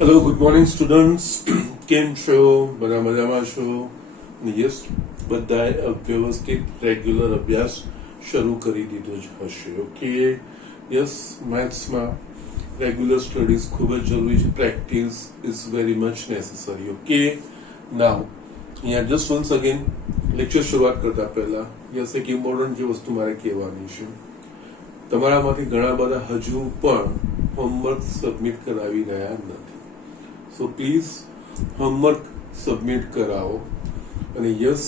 Hello good morning students. કેમ છો? બધા મજામાં છો? યસ, બધાએ વ્યવસ્થિત રેગ્યુલર અભ્યાસ શરૂ કરી દીધો જ હશે. ઓકે, યસ, મેથ્સમાં રેગ્યુલર સ્ટડીઝ ખૂબ જ જરૂરી છે. Practice is very much necessary. Okay, now અહીંયા જસ્ટ વન્સ અગેન લેક્ચર શરૂઆત કરતા પહેલા યસ એક ઇમ્પોર્ટન્ટ જે વસ્તુ મારે કહેવાની છે. તમારામાંથી ઘણા બધા હજુ પણ હોમવર્ક સબમિટ કરાવી રહ્યા નથી. સો પ્લીઝ હોમવર્ક સબમિટ કરાવો. અને યસ,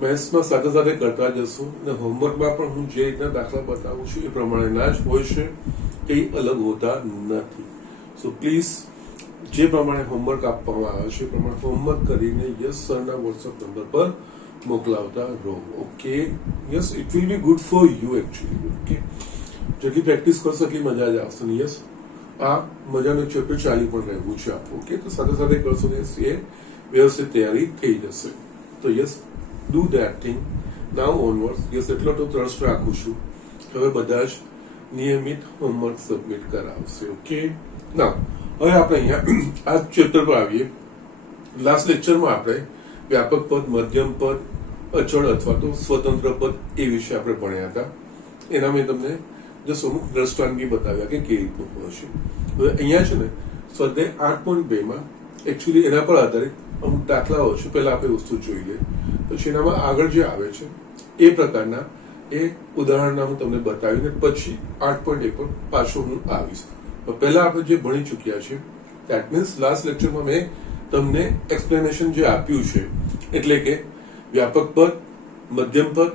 મેથ્સમાં સાથે સાથે કરતા જશો. અને હોમવર્કમાં પણ હું જે રીતના દાખલા બતાવું છું એ પ્રમાણેના જ હોય છે, કંઈ અલગ હોતા નથી. સો પ્લીઝ જે પ્રમાણે હોમવર્ક આપવામાં આવે છે એ પ્રમાણે હોમવર્ક કરીને યસ સરના વોટ્સઅપ નંબર પર મોકલાવતા રહો. Okay, yes, it will be good for you actually. Okay, જેટલી પ્રેક્ટિસ કરશો એટલી મજા જ આવશે. ને યસ, આ મજાનું ચેપ્ટર ચાલી પણ રહેવું છે આપણું. ઓકે, તો સાથે સાથે કરશો ને એ વ્યવસ્થિત તૈયારી થઈ જશે. તો yes, do that thing now onward. Yes, એટલો તો ટ્રસ્ટ રાખું છું હવે બધા જ નિયમિત હોમવર્ક સબમિટ કરાવશે. ઓકે, ના હવે આપણે અહીંયા આ ચેપ્ટર પર આવીએ. લાસ્ટ લેક્ચરમાં આપણે વ્યાપક પદ, મધ્યમ પદ, અચળ અથવા તો સ્વતંત્ર પદ એ વિશે આપણે ભણ્યા હતા. એના મેં તમને જસ્ટ અમુક દ્રષ્ટાંત બતાવ્યા કે કેવી રીતનું હશે. હવે અહીંયા છે ને સ્વાધ્યાય 8.2 માં એકચ્યુઅલી એના પર આધારિત અમુક દાખલાઓ છે. પહેલા આપણે વસ્તુ જોઈ લઈએ, પછી એનામાં આગળ જે આવે છે એ પ્રકારના એ ઉદાહરણના હું તમને બતાવીને પછી 8.1 પર પાછો હું આવીશ. પહેલા આપણે જે ભણી ચૂક્યા છે દેટ મીન્સ લાસ્ટ લેક્ચરમાં મેં તમને એક્સપ્લેનેશન જે આપ્યું છે, એટલે કે વ્યાપક પદ, મધ્યમ પદ,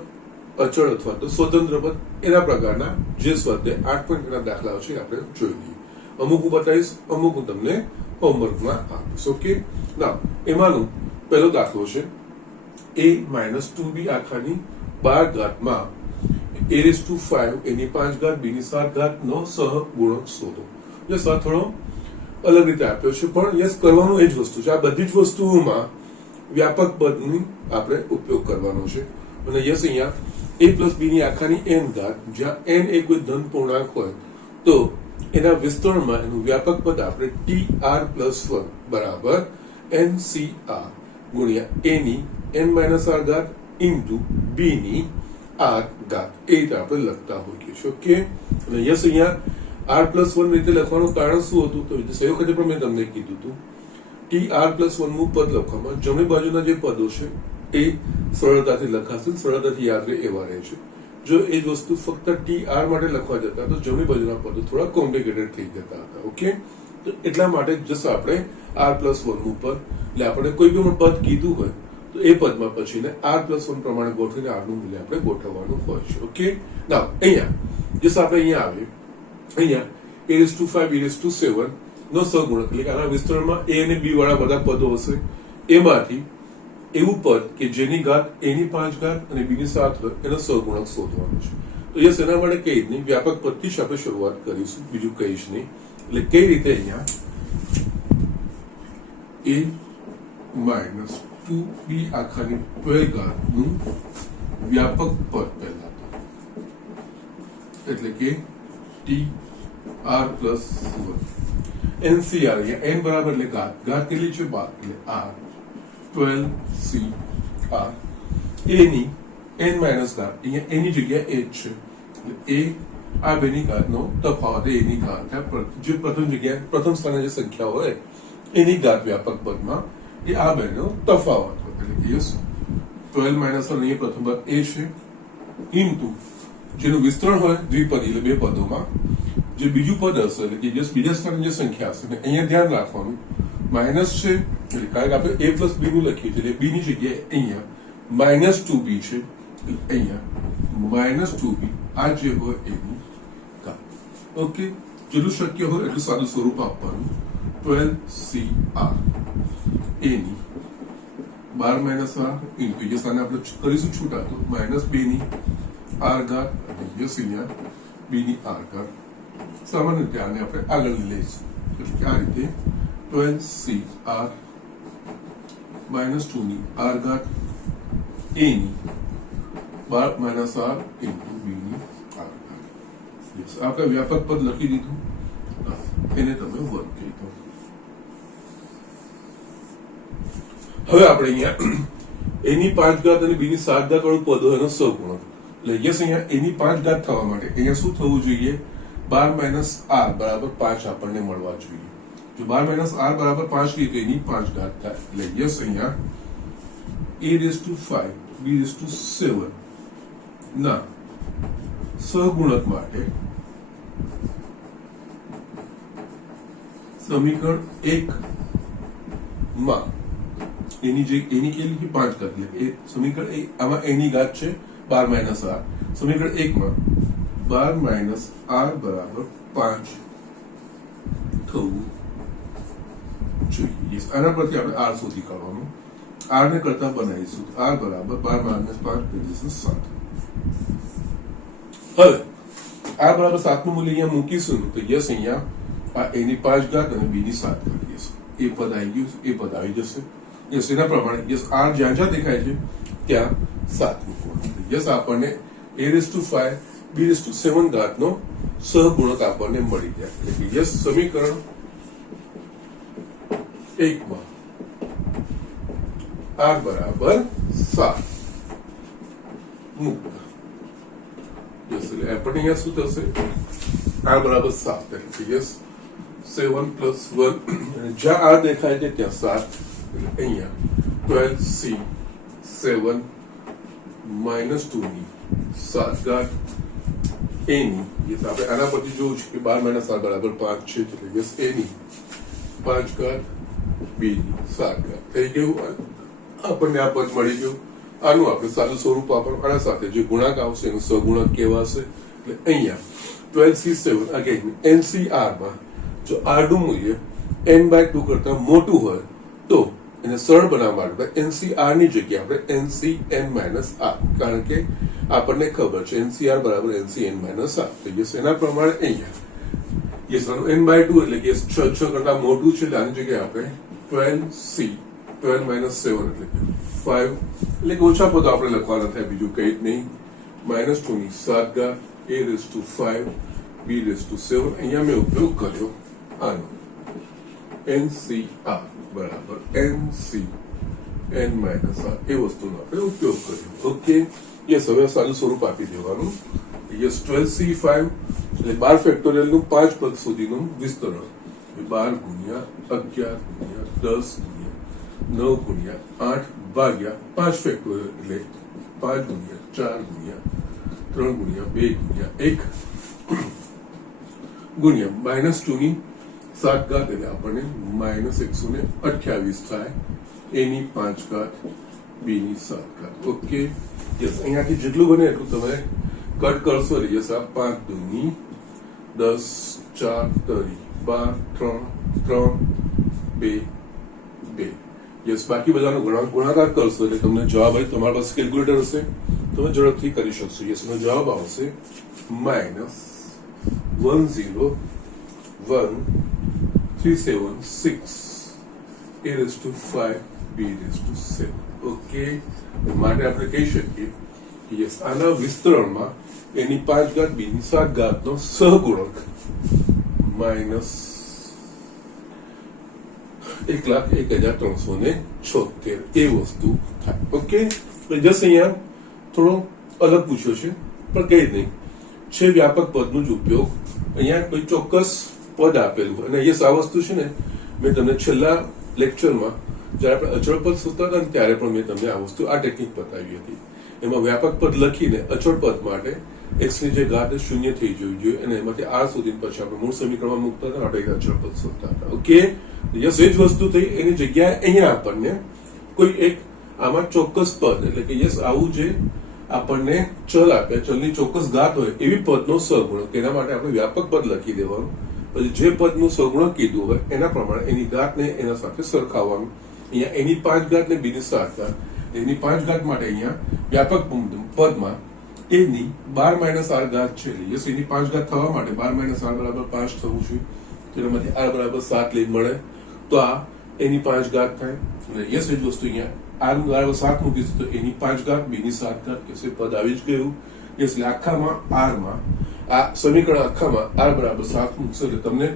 અચળ અથવા તો સ્વતંત્ર પદ એના પ્રકારના જે સ્વાધ્યાય 8.2 ના દાખલાઓ છે આપણે જોઈ લઈએ. અમુક હું બતાવીશ, અમુક હું તમને હોમવર્કમાં આપીશ. ઓકે, ના એમાંનો પહેલો દાખલો છે a-2b આખાની 12 ઘાતમાં a⁵ એની 5 ઘાત b ની 7 ઘાત નો સહગુણક શોધો. યસ, આ થોડો અલગ રીતે આપ્યો છે, પણ યસ કરવાનું એ જ વસ્તુ છે. આ બધી જ વસ્તુઓમાં વ્યાપક પદની આપણે ઉપયોગ કરવાનો છે. અને યસ, અહીંયા a+b ની આખાની n ઘાત, જ્યાં n એ કોઈ ધન પૂર્ણાંક હોય તો એના વિસ્તરણમાં એનું વ્યાપક પદ આપણે tr+1 બરાબર ncr ગુણ્યા a ની n-r ઘાત ઇન્ટુ b ની r ઘાત એ રીતે આપણે લખતા હોઈએ છીએ. ઓકે, અને યસ અહીંયા r+1 રીતે લખવાનું કારણ શું હતું? તો એ વખતે પણ મેં તમને કીધું હતું tr+1 નું પદ લખવામાં જમણી બાજુના જે પદો છે એ સરળતાથી લખાશે, સરળતાથી યાદ રહે એવા રહે છે. જો એ જ વસ્તુ ફક્ત tr માટે લખવા જતા તો જમણી બાજુના પદો થોડા કોમ્પ્લિકેટેડ થઈ જતા હતા. ઓકે, તો એટલા માટે જસ્ટ આપણે r+1 નું પદ, એટલે આપણે કોઈ પણ પદ કીધું હોય તો એ પદમાં પછીને r+1 પ્રમાણે ગોઠવીને r નું મૂલ્ય આપણે ગોઠવવાનું હોય છે. ઓકે, ના અહીંયા જસ્ટ આપણે અહીંયા આવીએ. અહીંયા a⁵ a⁵ નો સહગુણક, એટલે કે આના વિસ્તરણમાં a અને b વાળા બધા પદો હશે. એમાંથી એવું પદ કે જેની ઘાત a ની 5 ઘાત અને b ની 7 હોય એનો સહગુણક શોધવાનો છે. તો યસ, એના માટે કઈ નહીં, વ્યાપક પદથી જ આપણે શરૂઆત કરીશું, બીજું કહીશ નહીં. એટલે કઈ રીતે અહીંયા a-2b આખાની 12 ઘાત નું વ્યાપક પદ પહેલા તો, એટલે કે tr+1 ncr, n બરાબર એટલે ઘાત, ઘાત કેટલી છે 12 એટલે r 12cr a ની n- ઘાત, અહીંયા a ની જગ્યાએ h છે એટલે a આ બેની ઘાતનો તફાવત, a ની ઘાત જે પ્રથમ જગ્યાએ પ્રથમ સ્થાને જે સંખ્યા હોય એની ઘાત વ્યાપક પદમાં એ આ બેનો તફાવત હોય. એટલે કે યસ 12 - 1 અહીંયા પ્રથમ પદ a છે ઇન્ટુ જેનું વિસ્તરણ હોય દ્વિપદી એટલે બે પદોમાં જે બીજું પદ હશે, એટલે કે બીજા સ્થાને જે સંખ્યા હશે અહીંયા ધ્યાન રાખવાનું માઇનસ છે, એટલે કારણ કે આપણે a+b નું લખીએ છીએ એટલે b ની જગ્યાએ અહીંયા -2b છે, એટલે અહીંયા -2b આ જે હોય એની ઘાત. ઓકે, જેટલું શક્ય હોય એટલું સાદું સ્વરૂપ આપવાનું. 12cr a ની 12 - r ઇન્ટુ જે સ્થાને આપણે કરીશું છૂટા તો -2 ની r ઘાત અને યસ અહીંયા b ની r ઘાત. સામાન્ય રીતે આને આપણે આગળ લઈશું, એટલે આ રીતે 12cr -2 ની r ઘાત a ની 12 - r ઇન્ટુ b ની r ઘાત. યસ, આપણે વ્યાપક પદ લખી દીધું, એને તમે વર્ગ કહી દો. હવે આપણે અહીંયા એની 5 ઘાત અને બીની 7 ઘાત વાળું પદ હોય એનો સહગુણક. એટલે યસ અહીંયા એની 5 ઘાત થવા માટે અહીંયા શું થવું જોઈએ? 12 - r બરાબર 5 આપણને મળવા જોઈએ. જો 12 - r બરાબર 5 લીધી તો એની 5 ઘાત થાય. એટલે યસ અહીંયા a⁵ b⁵ ના સહગુણક માટે સમીકરણ 1 માં એની કેટલી 5 ઘાત, એટલે એ સમીકરણ 1 આમાં એની ઘાત છે 12 - r. સમીકરણ 1 માં 12 - r બરાબર 5 થવું જોઈએ. આના પરથી આપણે r શોધી કાઢવાનું. r ને કરતા બનાવીશું. r બરાબર 12 - 5 = 7. હવે r બરાબર 7 નું મૂલ્ય અહીંયા મૂકીશું તો યસ અહીંયા આ એની 5 ઘાત અને b ની 7 ઘાત લેશું. એ પદ આવી ગયું, એ પદ આવી જશે. યસ એના પ્રમાણે યસ r જ્યાં જ્યાં દેખાય છે ત્યાં 7 મૂકવાનું. યસ આપણને a⁵ b⁵ ઘાતનો સહગુણક આપણને મળી જાય. એટલે કે યસ સમીકરણ 1 માં r બરાબર 7 મૂકતા. યસ એટલે આપણને અહીંયા શું થશે? r બરાબર 7 એટલે યસ 7 + 1 અને જ્યાં r દેખાય છે ત્યાં 7 એટલે અહીંયા 12c 7 - 2 ની 7 ઘાત એની યસ આપણે આના પરથી જોયું છે કે 12 - r બરાબર 5 છે એટલે યસ એની 5 ઘાત b ની 7 ઘાત થઈ ગયું. આપણને આ પદ મળી ગયું. આનું આપણે સાદું સ્વરૂપ વાપરવું. આના સાથે જે ગુણાક આવશે એનું સહગુણક કહેવાશે. એટલે અહીંયા 12c7 અગેન NCR માં જો r નું મૂલ્ય n/2 કરતા મોટું હોય તો એને સરળ બનાવવા માટે NCR ની જગ્યાએ આપણે NCn - r, કારણ કે આપણને ખબર છે NCR બરાબર NCn - r. તો યસ એના પ્રમાણે અહીંયા યસ આનું n/2 એટલે કે 6 કરતા મોટું છે એટલે આની જગ્યાએ આપણે 12c 12 - 7 એટલે કે 5 એટલે કે ઓછા પદો આપણે લખવાના થાય, બીજું કઈ જ નહીં. -2 ની 7 ઘાત a⁵ b⁵ અહીંયા મેં ઉપયોગ કર્યો આનો NCR બરાબર NCn - r એ વસ્તુનો આપણે ઉપયોગ કર્યો. ઓકે યસ હવે સાદું સ્વરૂપ આપી દેવાનું. યસ 12c5 એટલે 12 ફેક્ટોરિયલ નું 5 પદ સુધીનું વિસ્તરણ. 12 × 11 × 10 × 9 × 8 ભાગ્યા 5 ફેક્ટોરિયલ એટલે 5 × 4 × 3 × 2 × 1 ગુણ્યા -2 ની 7 ઘાત એટલે આપણને -128 થાય. એની 5 ઘાત b ની 7 ઘાત. ઓકે યસ અહીંયાથી જેટલું બને એટલું તમે કટ કરશો એટલે યસ આ 5 × 2 ની 10 4 30 12 3 2 2 યસ બાકી બધાનો ગુણાકાર કરશો એટલે તમને જવાબ આવે. તમારી પાસે કેલ્ક્યુલેટર હશે તમે ઝડપથી કરી શકશો. યસ એનો જવાબ આવશે -101,376 a⁵ b⁵. ઓકે માટે આપણે કહી શકીએ કે યસ આના વિસ્તરણમાં એની 5 ઘાત b ની 7 ઘાતનો સહગુણક -1,01,376 એ વસ્તુ થાય. ઓકે જસ અહીંયા થોડો અલગ પૂછ્યો છે પણ કઈ જ નહીં છે વ્યાપક પદનો જ ઉપયોગ. અહીંયા કોઈ ચોક્કસ પદ આપેલું અને યસ આ વસ્તુ છે ને મેં તમને છેલ્લા લેક્ચરમાં જયારે આપણે અચળ પદ શોધતા હતા ને ત્યારે પણ મેં તમને આ વસ્તુ આ ટેકનિક બતાવી હતી. એમાં વ્યાપક પદ લખીને અચળ પદ માટે x ની જે ઘાત 0 થઈ જવી જોઈએ અને એમાંથી r સુધી પછી આપણે મૂળ સમીકરણમાં મૂકતા હતા, આપણે અચળ પદ શોધતા હતા. ઓકે યસ એ જ વસ્તુ થઈ. એની જગ્યાએ અહીંયા આપણને કોઈ એક આમાં ચોક્કસ પદ એટલે કે યસ આવું જે આપણને ચલ આપે ચલની ચોક્કસ ઘાત હોય એવી પદનો સહગુણક. એના માટે આપણે વ્યાપક પદ લખી દેવાનું. પછી જે પદનું સહગુણક કીધું હોય એના પ્રમાણે એની ઘાતને એના સાથે સરખાવવાનું. અહીંયા એની 5 ઘાત ને b ની 7 ઘાત. એની 5 ઘાત માટે અહીંયા વ્યાપક પદમાં એની 12 - r ઘાત છે. યસ એની 5 ઘાત થવા માટે 12 - r બરાબર 5 થવું જોઈએ. તો એમાંથી r બરાબર 7 લઈ મળે તો આ એની 5 ઘાત થાય. યસ એ જ વસ્તુ અહીંયા r બરાબર 7 મૂકીશું તો એની 5 ઘાત b ની 7 ઘાત યસ એ પદ આવી જ ગયું. યસ એટલે આખામાં r માં આ સમીકરણ આખામાં r બરાબર 7 મૂકશો એટલે તમને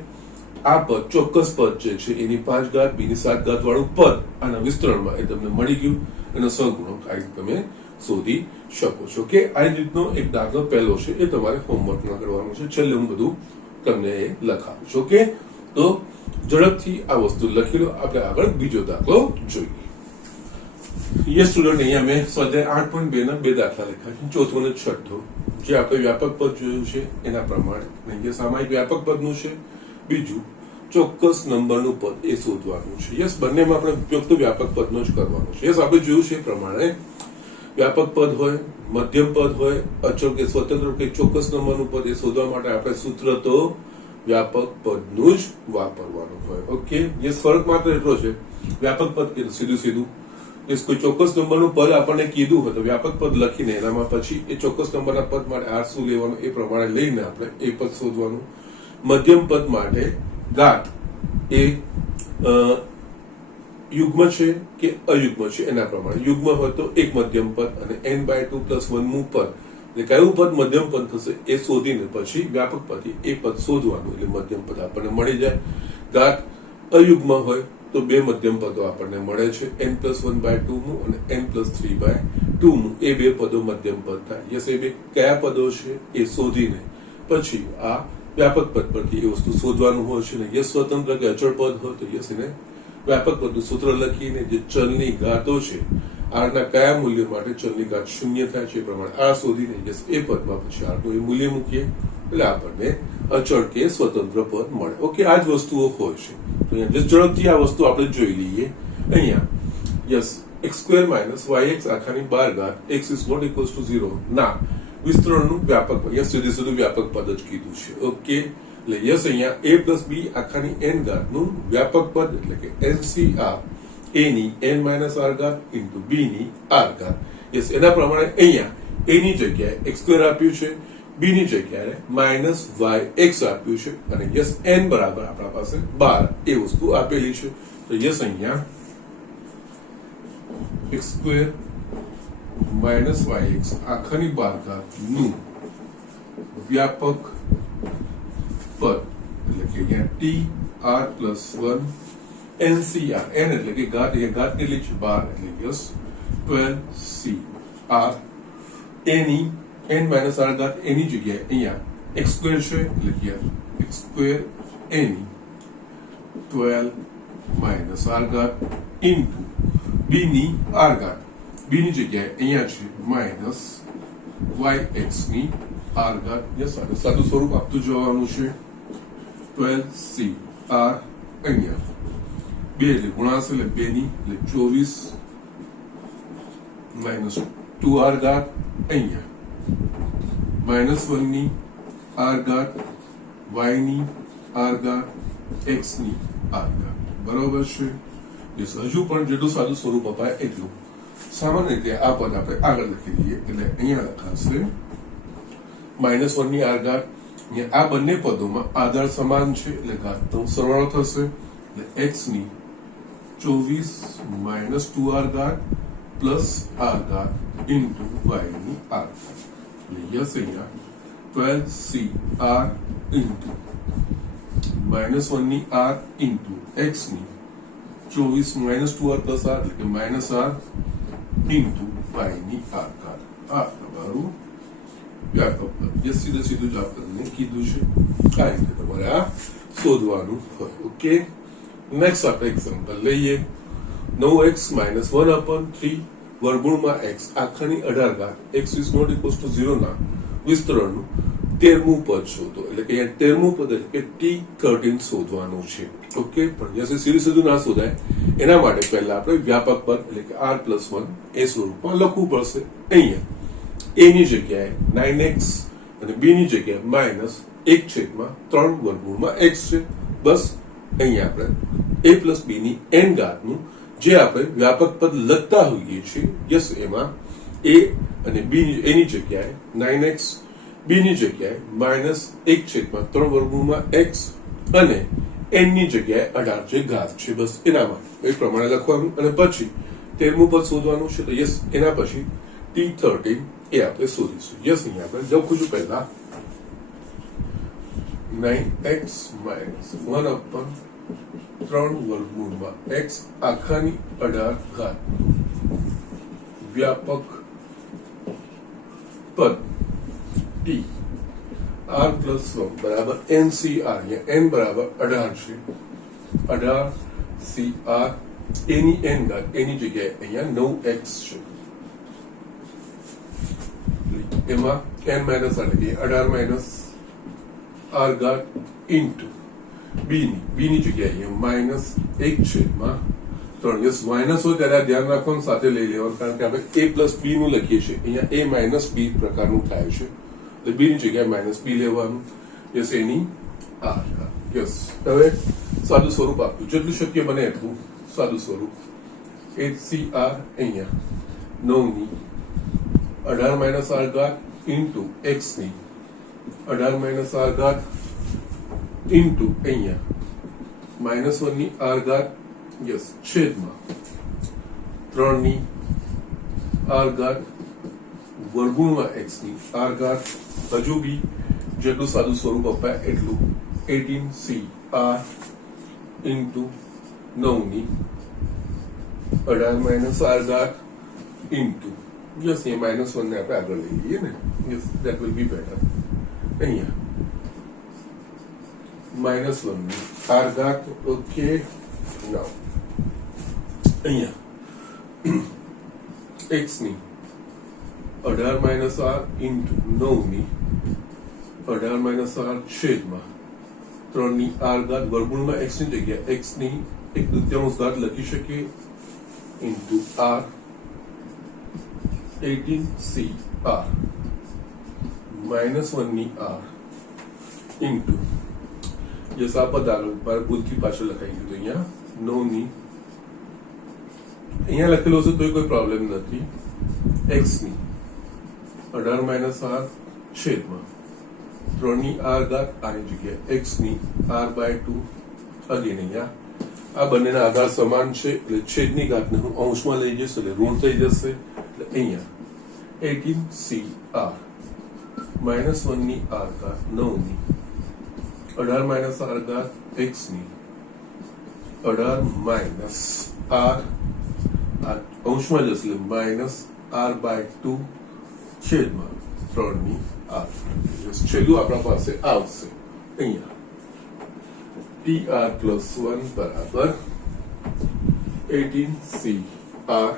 આ પદ ચોક્કસ પદ જે છે એની 5 ઘાત b ની 7 ઘાત વાળું પદ આના વિસ્તરણમાં એ તમને મળી ગયું, એનો સહગુણક આ રીતે તમે શોધી શકો છો કે આ રીતનો એક દાખલો પહેલો છે એ તમારે હોમવર્કમાં કરવાનો છે. છેલ્લે હું બધું તમને એ લખાવું છું. ઓકે, તો ઝડપથી આ વસ્તુ લખી લો. આપણે આગળ બીજો દાખલો જોઈએ. યસ સ્ટુડન્ટ, અહીંયા મેં સ્વાધ્યાય 8.2 ના બે દાખલા લખ્યા છે, ચોથો અને છઠ્ઠો. જે આપણે વ્યાપક પદ જોયું છે એના પ્રમાણે અહીંયા સામાયિક વ્યાપક પદનું છે, બીજું ચોક્કસ નંબરનું પદ એ શોધવાનું છે. યસ, બંનેમાં આપણે ઉપયોગ તો વ્યાપક પદનો જ કરવાનો છે. યસ, આપણે જોયું છે એ પ્રમાણે વ્યાપક પદ હોય, મધ્યમ પદ હોય, અચળ કે સ્વતંત્ર કે ચોક્કસ નંબરનું પદ એ શોધવા માટે આપણે સૂત્ર તો વ્યાપક પદનું જ વાપરવાનું હોય. ઓકે, યસ, ફરક માત્ર એટલો છે, વ્યાપક પદ કે સીધું કોઈ ચોક્કસ નંબરનું પદ આપણને કીધું હોય તો વ્યાપક પદ લખીને એનામાં પછી એ ચોક્કસ નંબરના પદ માટે આર શું લેવાનું એ પ્રમાણે લઈને આપણે એ પદ શોધવાનું. મધ્યમ પદ માટે ઘાત એ યુગ્મ છે કે અયુગ્મ છે એના પ્રમાણે. યુગ્મ હોય તો એક મધ્યમ પદ અને n/2 + 1 મું પદ, એટલે કયું પદ મધ્યમ પદ થશે એ શોધીને પછી વ્યાપક પદથી એ પદ શોધવાનું, એટલે મધ્યમ પદ આપણને મળી જાય. ઘાત અયુગ્મ હોય તો બે મધ્યમ પદો આપણને મળે છે, n+1/2 મું અને n+3/2 મું. એ બે પદો મધ્યમ પદ થાય. યસ, એ બે કયા પદો છે એ શોધીને પછી આ વ્યાપક પદ પરથી એ વસ્તુ શોધવાનું હોય છે. ને યસ, સ્વતંત્ર કે અચળ પદ હોય તો યસ એને વ્યાપક પદનું સૂત્ર લખીને જે ચલની ઘાતો છે આરના કયા મૂલ્ય માટે ચલની ઘાત 0 થાય છે એ પ્રમાણે આ શોધીને યસ એ પદમાં પછી આરનું એ મૂલ્ય મૂકીએ એટલે આપણને અચળ કે સ્વતંત્ર પદ મળે. ઓકે, આ જ વસ્તુઓ હોય છે. તો અહીંયા ઝડપથી આ વસ્તુ આપણે જોઈ લઈએ. અહીંયા યસ x² - yx આખાની 12 ઘાત x ≠ 0 ના વિસ્તરણનું વ્યાપક પદ, યસ સીધું વ્યાપક પદ જ કીધું છે. ઓકે, એટલે યસ અહીંયા a + b આખાની n ઘાતનું વ્યાપક પદ એટલે કે NCR a ની n - r ઘાત * b ની r ઘાત. યસ, એના પ્રમાણે અહીંયા a ની જગ્યાએ x² આપ્યું છે, b ની જગ્યાએ -yx આપ્યું છે અને યસ n બરાબર આપણા પાસે 12 એ વસ્તુ આપેલી છે. તો યસ અહીંયા x² - yx આખાની 12 ઘાત નું વ્યાપક પદ એટલે કે અહીંયા tr+1 NCR, n એટલે કે ઘાત, અહીંયા ઘાત કેટલી છે 12 એટલે યસ 12 CR a ની n - r ઘાત એની જગ્યાએ અહીંયા x² છે એટલે કે x² a ની 12 - r ઘાત ઇન્ટુ b ની r ઘાત, b ની જગ્યાએ અહીંયા છે -yx ની r ઘાત. યસ, સાદું સ્વરૂપ આપતું જવાનું છે. 12CR અહીંયા 2 એટલે ગુણાંશ એટલે 2 ની એટલે 24 - 2r ઘાત અહીંયા -1 ની r ઘાત y ની r ઘાત x ની r ઘાત. બરોબર છે. યસ, હજુ પણ જેટલું સાદું સ્વરૂપ અપાય એટલું. સામાન્ય રીતે આ પદ આપણે આગળ લખી દઈએ એટલે અહીંયા લખાશે -1 ની r ઘાત. આ બંને પદોમાં આધાર સમાન છે એટલે ઘાતનો સરવાળો થશે એટલે x ની 24 - 2r ઘાત પ્લસ r ઘાત ઇન્ટુ y ની r ઘાત. એટલે યસ અહીંયા 12CR ઇન્ટુ -1 ની r ઇન્ટુ x ની 24 - 2r પ્લસ r એટલે કે -r ઇન્ટુ y ની r ઘાત. આ તમારું વ્યાપક પદ. યસ, સીધું જ આપણને કીધું છે આ રીતે તમારે આ શોધવાનું હોય. ઓકે, નેક્સ્ટ આપણે એક્ઝામ્પલ લઈએ. 9x - 1/3 વર્ગમૂળમાં x આખાની 18 ઘાત x ≠ 0 ના વિસ્તરણનું 13મું પદ શોધો. એટલે કે અહીંયા 13મું પદ એટલે કે t13 શોધવાનું છે. ઓકે, પણ યસ સીધું ના શોધાય એના માટે પહેલા આપણે વ્યાપક પદ એટલે કે r+1 એ સ્વરૂપમાં લખવું પડશે. અહીંયા a ની જગ્યાએ 9x અને b ની જગ્યાએ -1/3 વર્ગમૂળમાં x છે. બસ અહીંયા આપણે a + b ની n ઘાતનું જે આપણે વ્યાપક પદ લખતા હોઈએ છીએ યસ એમાં a અને b ની જગ્યાએ 9x, b ની જગ્યાએ -1/3 વર્ગમૂળમાં x અને n ની જગ્યાએ 18 જે ઘાત છે બસ એના માટે એ પ્રમાણે લખવાનું અને પછી 13મું પદ શોધવાનું છે. તો યસ એના પછી t13 એ આપણે શોધીશું. યસ, અહીંયા આપણે લખું છું પહેલા 9x માઇનસ 1/3 વર્ગમૂળમાં x આખાની 18 ઘાત વ્યાપક પદ t r પ્લસ 1 બરાબર ncr. n બરાબર 18 છે. 18 cr એની n ઘાત એની જગ્યાએ અહીંયા 9x છે. એમાં n માઇનસ એટલે કે 18 માઇનસ r ઘાત ઇન્ટુ b ની જગ્યાએ માઇનસ 1/3. યસ માઇનસ હોય ત્યારે ધ્યાન રાખવાનું, સાથે લઈ લેવાનું, કારણ કે આપણે a પ્લસ b નું લખીએ છીએ, અહીંયા a માઇનસ b પ્રકારનું થાય છે, એટલે b ની જગ્યાએ માઇનસ b લેવાનું. યસ એની r ઘાત. યસ હવે સાદું સ્વરૂપ આપ્યું, જેટલું શક્ય બને એટલું સાદું સ્વરૂપ. 8cr અહીંયા 9 ની 18 માઇનસ r ઘાત ઇન્ટુ x ની 18 માઇનસ r ઘાત ઇન્ટુ અહીંયા -1 ની r ઘાત. યસ છેદમાં 3 ની r ઘાત વર્ગમૂળમાં x ની r ઘાત. હજુ બી જેટલું સાદું સ્વરૂપ અપાય એટલું 18cr ઇન્ટુ 9 ની 18 માઇનસ r ઘાત ઇન્ટુ. યસ એ -1 ને આપણે આગળ લઈ લઈએ ને. Yes that will be better. અહીંયા -1 ની r ઘાત. ઓકે નાઉ અહીંયા x ની 18 માઇનસ r ઇન્ટુ 9 ની 18 માઇનસ r છેદમાં 3 ની r ઘાત વર્ગમૂળમાં x ની જગ્યાએ x ની 1/2 ઘાત લખી શકીએ ઇન્ટુ r 18cr -1 ની r ઇન્ટુ. યસ આ પદ આગળ ભૂલથી પાછળ લખાઈ ગયું, અહીંયા 9 ની અહીંયા લખેલો હશે તો કોઈ પ્રોબ્લેમ નથી. x ની 18 માઇનસ r છેદમાં 3 ની r ઘાત આની જગ્યાએ x ની r/2. અગેન અહીંયા આ બંનેના આધાર સમાન છે, એટલે છેદની ઘાતને હું અંશમાં લઈ જઈશ એટલે ઋણ થઈ જશે. એટલે અહીંયા 18cr -1 ની r ઘાત 9 ની 18 માઇનસ r ઘાત x ની 18 માઇનસ r અંશમાં જશે એટલે માઇનસ r/2 છેદમાં 3 ની r. છેલ્લું આપણા પાસે આવશે અહીંયા tr પ્લસ 1 બરાબર 18cr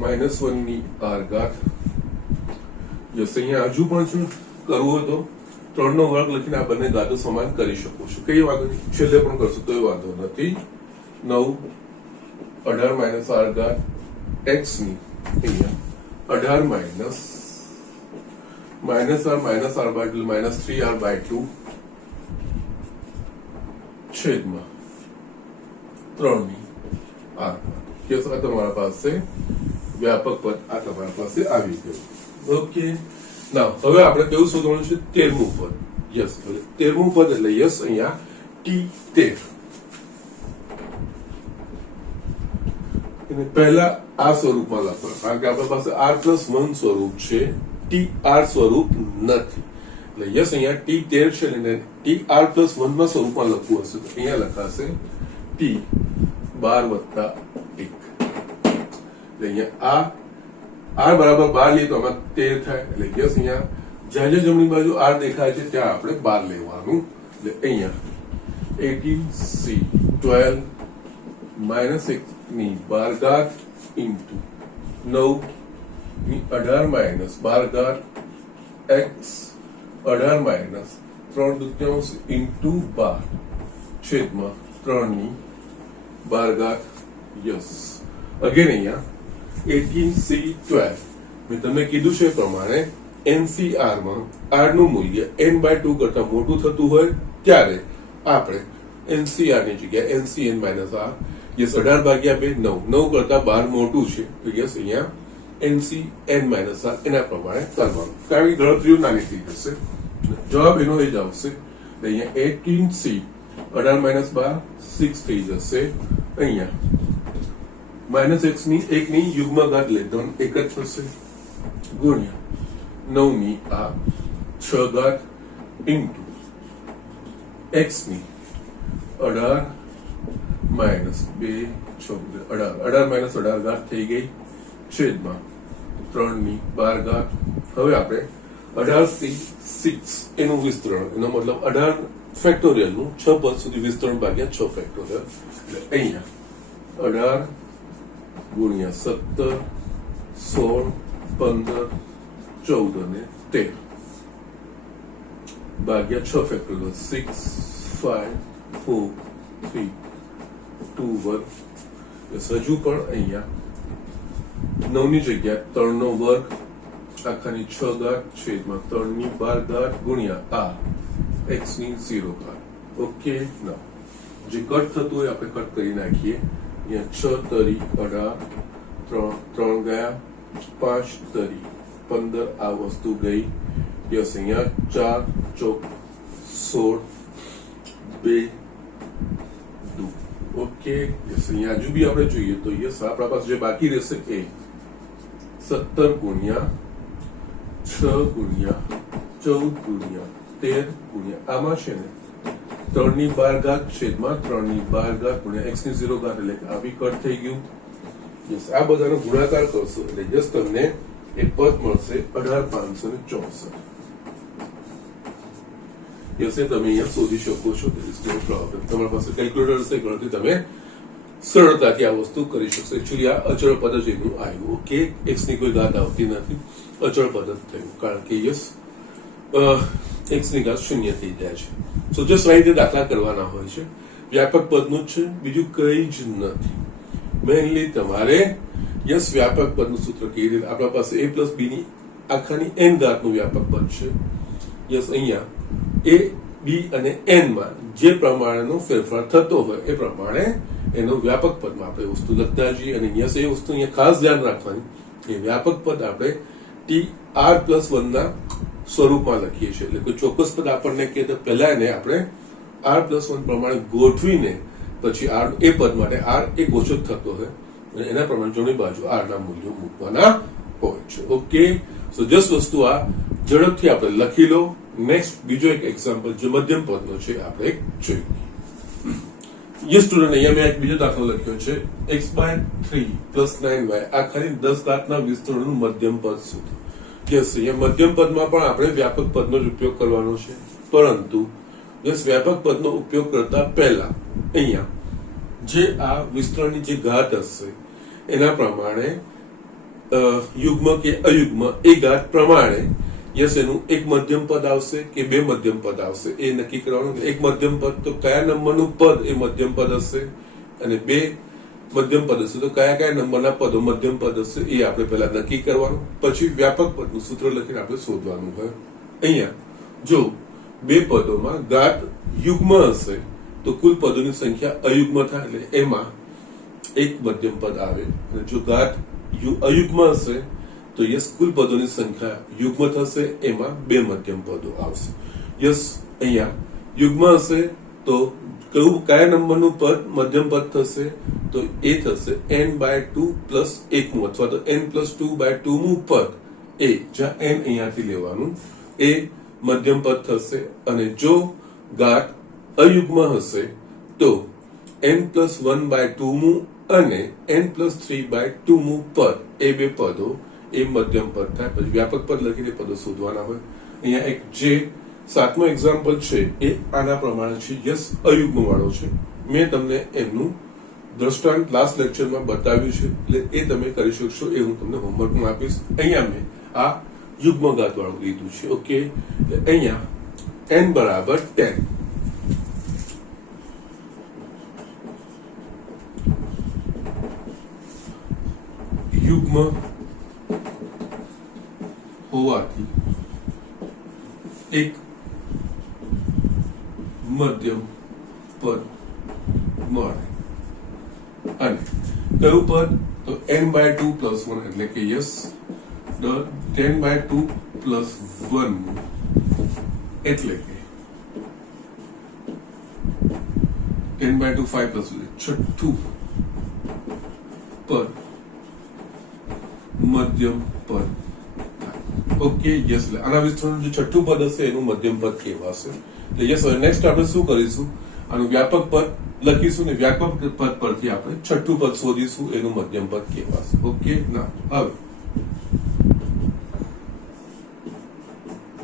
-1 ની r ઘાત. યસ અહીંયા હજુ પણ શું કરવું હોય તો 3 નો વર્ગ લખીને આ બંને ઘાતો સમાન કરી શકો છો, કઈ વાંધો નહીં. છેલ્લે પણ કરશો તો વાંધો નથી. 9 18 માઇનસ r ઘાત x ની અહીંયા 18 માઇનસ r -r/2 -3r/2 છેદમાં 3 ની r. યસ આ તમારા પાસે વ્યાપક પદ આ તમારા પાસે આવી ગયું. ઓકે નાઉ હવે આપણે કેવું શોધવાનું છે? 13મું પદ. યસ 13મું પદ એટલે યસ અહીંયા t13. પહેલા આ સ્વરૂપમાં લખો, કારણ કે આપણા પાસે r+1 સ્વરૂપ છે, tr સ્વરૂપ નથી. એટલે યસ અહીંયા t13 છે ને tr+1 માં સ્વરૂપમાં લખવું હશે તો અહીંયા લખાશે t12 + 1. એટલે અહીંયા r બરાબર 12 લઈએ તો આમાં 13 થાય. એટલે યસ અહીંયા જ્યાં જ્યાં જમણી બાજુ r દેખાય છે ત્યાં આપણે 12 લેવાનું. એટલે અહીંયા 18c12 -1 ની 12 ઘાત ઇન્ટુ 9 ની 18 માઇનસ 12 ઘાત x 18 માઇનસ 3/2 ઇન્ટુ 12 છેદમાં 3 ની 12 ઘાત. યસ અગેન અહીંયા 18c12 મેં તમને કીધું છે એ પ્રમાણે ncr માં r નું મૂલ્ય n/2 કરતા મોટું થતું હોય ત્યારે આપણે ncr ની જગ્યાએ ncn માઇનસ r. યસ 18/2 9 કરતા 12 મોટું છે તો યસ અહીંયા ncn માઇનસ r એના પ્રમાણે કરવાનું, કારણ કે ગણતરીઓ નાની થઈ જશે. જવાબ એનો એ જ આવશે. અહીંયા 18c 18 માઇનસ 12 6 થઈ જશે. અહીંયા -x ની 1 ની યુગ્મ ઘાત લેતો 1 જ થશે ગુણ્યા 9 ની આ 6 ઘાત ઇન્ટુ x ની 18 માઇનસ 2 14 18 માઇનસ 18 ઘાત થઈ ગઈ છેદમાં 3 ની 12 ઘાત. હવે આપણે 18 થી 6 એનું વિસ્તરણ, એનો મતલબ 18 ફેક્ટોરિયલ નું 6 પદ સુધી વિસ્તરણ ભાગ્યા 6 ફેક્ટોરિયલ. એટલે અહીંયા 18 ગુણ્યા 17 16 15 14 અને 13 ભાગ્યા 6 ફેક્ટોરિયલ 6 5 4 3 2 1. હજુ પણ અહીંયા 9 ની જગ્યા 3 નો વર્ગ આખાની 6 ઘાત છેદમાં 3 ની 12 ઘાત ગુણ્યા આ x ની 0 ઘાત. ઓકે, ના જે કટ થતું હોય આપણે કટ કરી નાખીએ. અહીંયા 6 તરી 18 3 ગયા 5 તરી 15 આ વસ્તુ ગઈ. યસ, અહીંયા 4 ચોક 16 2 ઓકે. યસ, અહીંયા હજુ બી આપણે જોઈએ તો યસ આપણા પાસે જે બાકી રહેશે એ 17 ગુણ્યા 6 ગુણ્યા 14 ગુણ્યા 13 ગુણ્યા આમાં છે ને 3 ની 12 ઘાત છેદમાં 3 ની 12 ઘાત ગુણ્યા x ની 0 ઘાત એટલે આ બી કટ થઈ ગયું. યસ, આ બધાનો ગુણાકાર કરશો એટલે યસ તમને એક પદ મળશે 18564. યસ, એ તમે અહીંયા શોધી શકો છો. તમારા પાસે કેલ્ક્યુલેટર હશે, ગણતરી તમે સરળતાથી આ વસ્તુ કરી શકશો. એકચ્યુઅલી આ અચળ પદ જ એનું આવ્યું. ઓકે, એક્સ ની કોઈ ઘાત આવતી નથી, અચળ પદ જ થયું કારણ કે યસ એક્સ ની ઘાત શૂન્ય થઈ જાય છે. સો જસ્ટ આ રીતે દાખલા કરવાના હોય છે. વ્યાપક પદનું જ છે, બીજું કઈ જ નથી. મેઇનલી તમારે યસ વ્યાપક પદનું સૂત્ર કેવી રીતે, આપણા પાસે a પ્લસ b ની આખાની n ઘાતનું વ્યાપક પદ છે. યસ, અહીંયા a b અને n માં જે પ્રમાણેનો ફેરફાર થતો હોય એ પ્રમાણે એનો વ્યાપક પદમાં આપણે વસ્તુ લખતા જઈએ. અને યસ, એ વસ્તુ અહીંયા ખાસ ધ્યાન રાખવાની કે વ્યાપક પદ આપણે tr+1 ના સ્વરૂપમાં લખીએ છીએ. એટલે કોઈ ચોક્કસ પદ આપણને કહે તો પહેલા એને આપણે r+1 પ્રમાણે ગોઠવીને પછી r એ પદ માટે r એક ઓછો થતો હોય અને એના પ્રમાણે જમણી બાજુ r ના મૂલ્યો મૂકવાના હોય છે. ઓકે, સો જસ્ટ વસ્તુ આ ઝડપથી આપણે લખી લો. નેક્સ્ટ બીજો એક એક્ઝામ્પલ જે મધ્યમ પદનો છે આપણે એક જોઈએ. યસ સ્ટુડન્ટ, અહીંયા મેં એક બીજો દાખલો લખ્યો છે x/3 + 9y આખાની 10 ઘાતના વિસ્તરણનું મધ્યમ પદ શોધો. યસ, અહીંયા મધ્યમ પદમાં પણ આપણે વ્યાપક પદનો જ ઉપયોગ કરવાનો છે, પરંતુ યસ વ્યાપક પદનો ઉપયોગ કરતા પહેલા અહીંયા જે આ વિસ્તરણની જે ઘાત હશે એના પ્રમાણે યુગ્મ કે અયુગ્મ એ ઘાત પ્રમાણે યસ એનું એક મધ્યમ પદ આવશે કે બે મધ્યમ પદ આવશે એ નક્કી કરવાનું. એક મધ્યમ પદ તો કયા નંબરનું પદ એ મધ્યમ પદ હશે, અને બે મધ્યમ પદ હશે તો કયા કયા નંબરના પદો મધ્યમ પદ હશે એ આપણે પહેલા નક્કી કરવાનું. પછી વ્યાપક પદનું સૂત્ર લખીને આપણે શોધવાનું હોય. અહીંયા જો બે પદોમાં ઘાત યુગ્મ હશે તો કુલ પદોની સંખ્યા અયુગ્મ થાય એટલે એમાં એક મધ્યમ પદ આવે, અને જો ઘાત અયુગ્મ હશે તો યસ કુલ પદોની સંખ્યા યુગ્મ થશે, એમાં બે મધ્યમ પદો આવશે. યસ, અહીંયા યુગ્મ હશે તો કયા નંબરનું પદ મધ્યમ પદ થશે તો એ થશે n/2 + 1 અથવા તો n+2/2 પદ એ, જ્યાં n અહીંયાથી લેવાનું, એ મધ્યમ પદ થશે. અને જો ઘાત અયુગ્મ હશે તો n+1/2 અને n+3/2 પદ એ બે પદો એ મધ્યમ પદ થાય. પછી વ્યાપક પદ લખીને પદો શોધવાના હોય. અહીંયા એક જે 7મો એક્ઝામ્પલ છે એ આના પ્રમાણે છે. યસ, અયુગ્મ વાળો છે. મેં તમને એમનું દ્રષ્ટાંત લાસ્ટ લેક્ચરમાં બતાવ્યું છે એટલે એ તમે કરી શકશો, એ હું તમને હોમવર્કમાં આપીશ. અહીંયા મેં આ યુગ્મ ઘાત વાળું લીધું છે. ઓકે, અહીંયા n = 10 યુગ્મ હોવાથી એક મધ્યમ પદ મળે. અને કયું પદ તો n/2 + 1 એટલે કે યસ 10/2 + 1 એટલે કે 10/2 5 + 1 છઠ્ઠું પદ મધ્યમ પદ. ઓકે યસ એટલે આના વિસ્તરણનું જે છઠ્ઠું પદ હશે એનું મધ્યમ પદ કહેવાશે એટલે યસ હવે નેક્સ્ટ આપણે શું કરીશું આનું વ્યાપક પદ લખીશું ને વ્યાપક પદ પરથી આપણે છઠ્ઠું પદ શોધીશું એનું મધ્યમ પદ કહેવાશે ઓકે ના હવે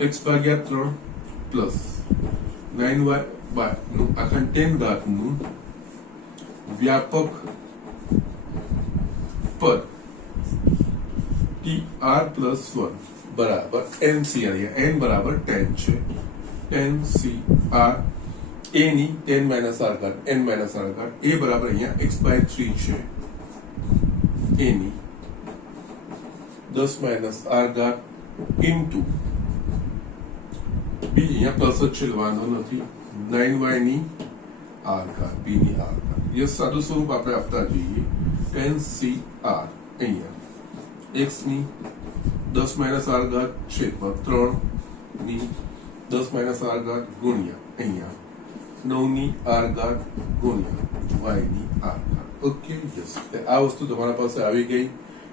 x ભાગ્યા 3 પ્લસ 9y નું અખંડ 10 ઘાતનું વ્યાપક પદ tr પ્લસ 1 બરાબર ncr n બરાબર 10 છે 10cr a ની 10 માઇનસ r ઘાત n માઇનસ r ઘાત a બરાબર અહીંયા x/3 છે a ની 10 માઇનસ r ઘાત ઇન્ટુ b અહીંયા પ્લસ જ છે વાંધો નથી 9y ની r ઘાત b ની r ઘાત એ સાદું સ્વરૂપ આપણે આપતા જઈએ 10cr અહીંયા x ની 10 માઇનસ r ઘાત છેદમાં 3 ની 10 માઇનસ r ઘાત ગુણ્યા અહીંયા 9 ની r ઘાત ગુણ્યા y ની r ઘાત ઓકે યસ આ વસ્તુ તમારા પાસે આવી ગઈ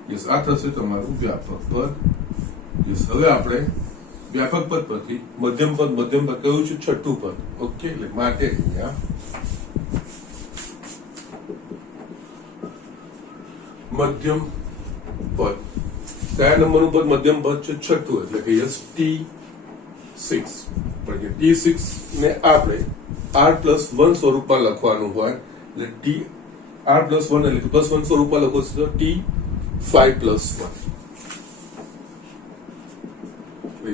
યસ આ થશે તમારું વ્યાપક પદ યસ હવે આપણે વ્યાપક પદ પરથી મધ્યમ પદ કયું છે છઠ્ઠું પદ ઓકે એટલે માટે અહીંયા મધ્યમ પદ કયા નંબરનું પદ મધ્યમ પદ છે છઠ્ઠું એટલે કે યસ t6 પણ t6 ને આપણે r+1 સ્વરૂપમાં લખવાનું હોય એટલે t r+1 એટલે કે +1 સ્વરૂપમાં લખો તો t5+1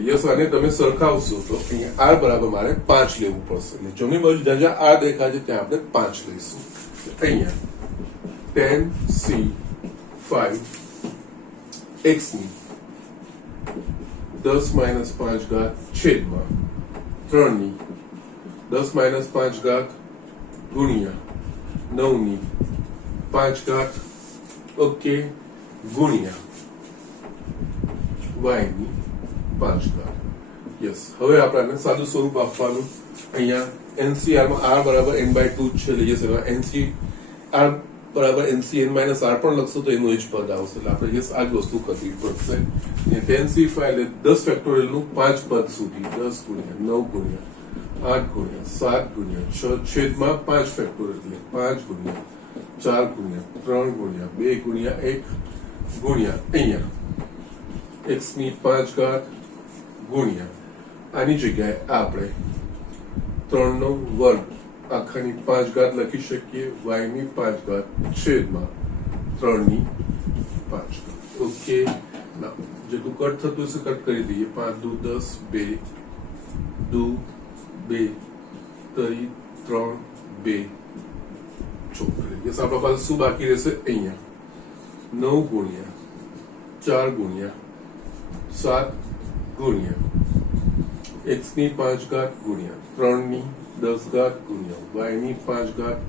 યસ આને તમે સરખાવશો તો અહીંયા r બરાબર મારે 5 લેવું પડશે એટલે જમણી બાજુ જ્યાં r દેખાય છે ત્યાં આપણે 5 લઈશું અહીંયા 10c5 x ની 10 માઇનસ 5 ઘાત છેદમાં 3 ની 10 માઇનસ 5 ઘાત ગુણ્યા 9 ની 5 ઘાત ઓકે ગુણ્યા y ની 5 ઘાત યસ હવે આપણે સાદું સ્વરૂપ આપવાનું અહીંયા NCR માં r બરાબર n/2 છે એટલે યસ NCR બરાબર NCN માઇનસ r પણ લખશો તો એનું જ પદ આવશે એટલે આપણે યસ આ જ વસ્તુ કરવી પડશે 10c5 એટલે 10 ફેક્ટોરિયલ નું 5 પદ સુધી 10 ગુણ્યા 9 ગુણ્યા 8 ગુણ્યા 7 ગુણ્યા 6 છેદમાં 5 ફેક્ટોરિયલ એટલે 5 ગુણ્યા 4 ગુણ્યા 3 ગુણ્યા 2 ગુણ્યા 1 ગુણ્યા અહીંયા x ની 5 ઘાત ગુણ્યા આની જગ્યાએ આપણે 3 નો વર્ગ આખાની 5 ઘાત લખી શકીએ y ની 5 ઘાત છેદમાં 3 ની 5 ઘાત ઓકે ના જેટલું કટ થતું હશે કટ કરી દઈએ 5 દુ 10 2 દુ 2 3 3 2 4 યસ આપણા પાસે શું બાકી રહેશે અહીંયા 9 ગુણ્યા 4 ગુણ્યા 7 ગુણ્યા x ની 5 ઘાત ગુણ્યા 3 ની 10 ઘાત ગુણ્યા y ની 5 ઘાત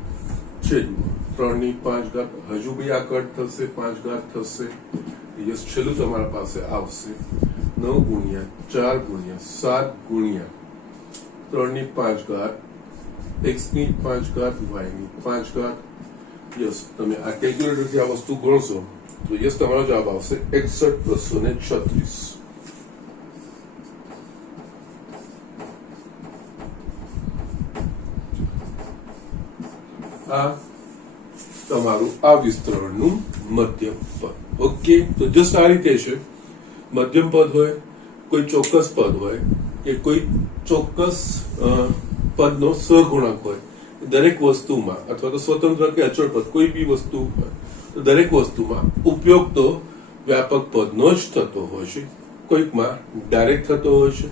છેદમાં 3 ની 5 ઘાત હજુ બી આ કટ થશે 5 ઘાત થશે યસ છેલ્લું તમારા પાસે આવશે 9 ગુણ્યા 4 ગુણ્યા 7 ગુણ્યા 3 ની 5 ઘાત x ની 5 ઘાત y ની 5 ઘાત યસ તમે આ કેલ્ક્યુલેટરથી આ વસ્તુ ગણશો તો યસ તમારો જવાબ આવશે 61,236 આ તમારું આ વિસ્તરણનું મધ્યમ પદ ઓકે તો જસ્ટ આ રીતે છે મધ્યમ પદ હોય કોઈ ચોક્કસ પદ હોય કે કોઈ ચોક્કસ પદનો સહગુણક હોય દરેક વસ્તુમાં અથવા તો સ્વતંત્ર કે અચળ પદ કોઈ બી વસ્તુ હોય તો દરેક વસ્તુમાં ઉપયોગ તો વ્યાપક પદનો જ થતો હોય છે કોઈકમાં ડાયરેક્ટ થતો હોય છે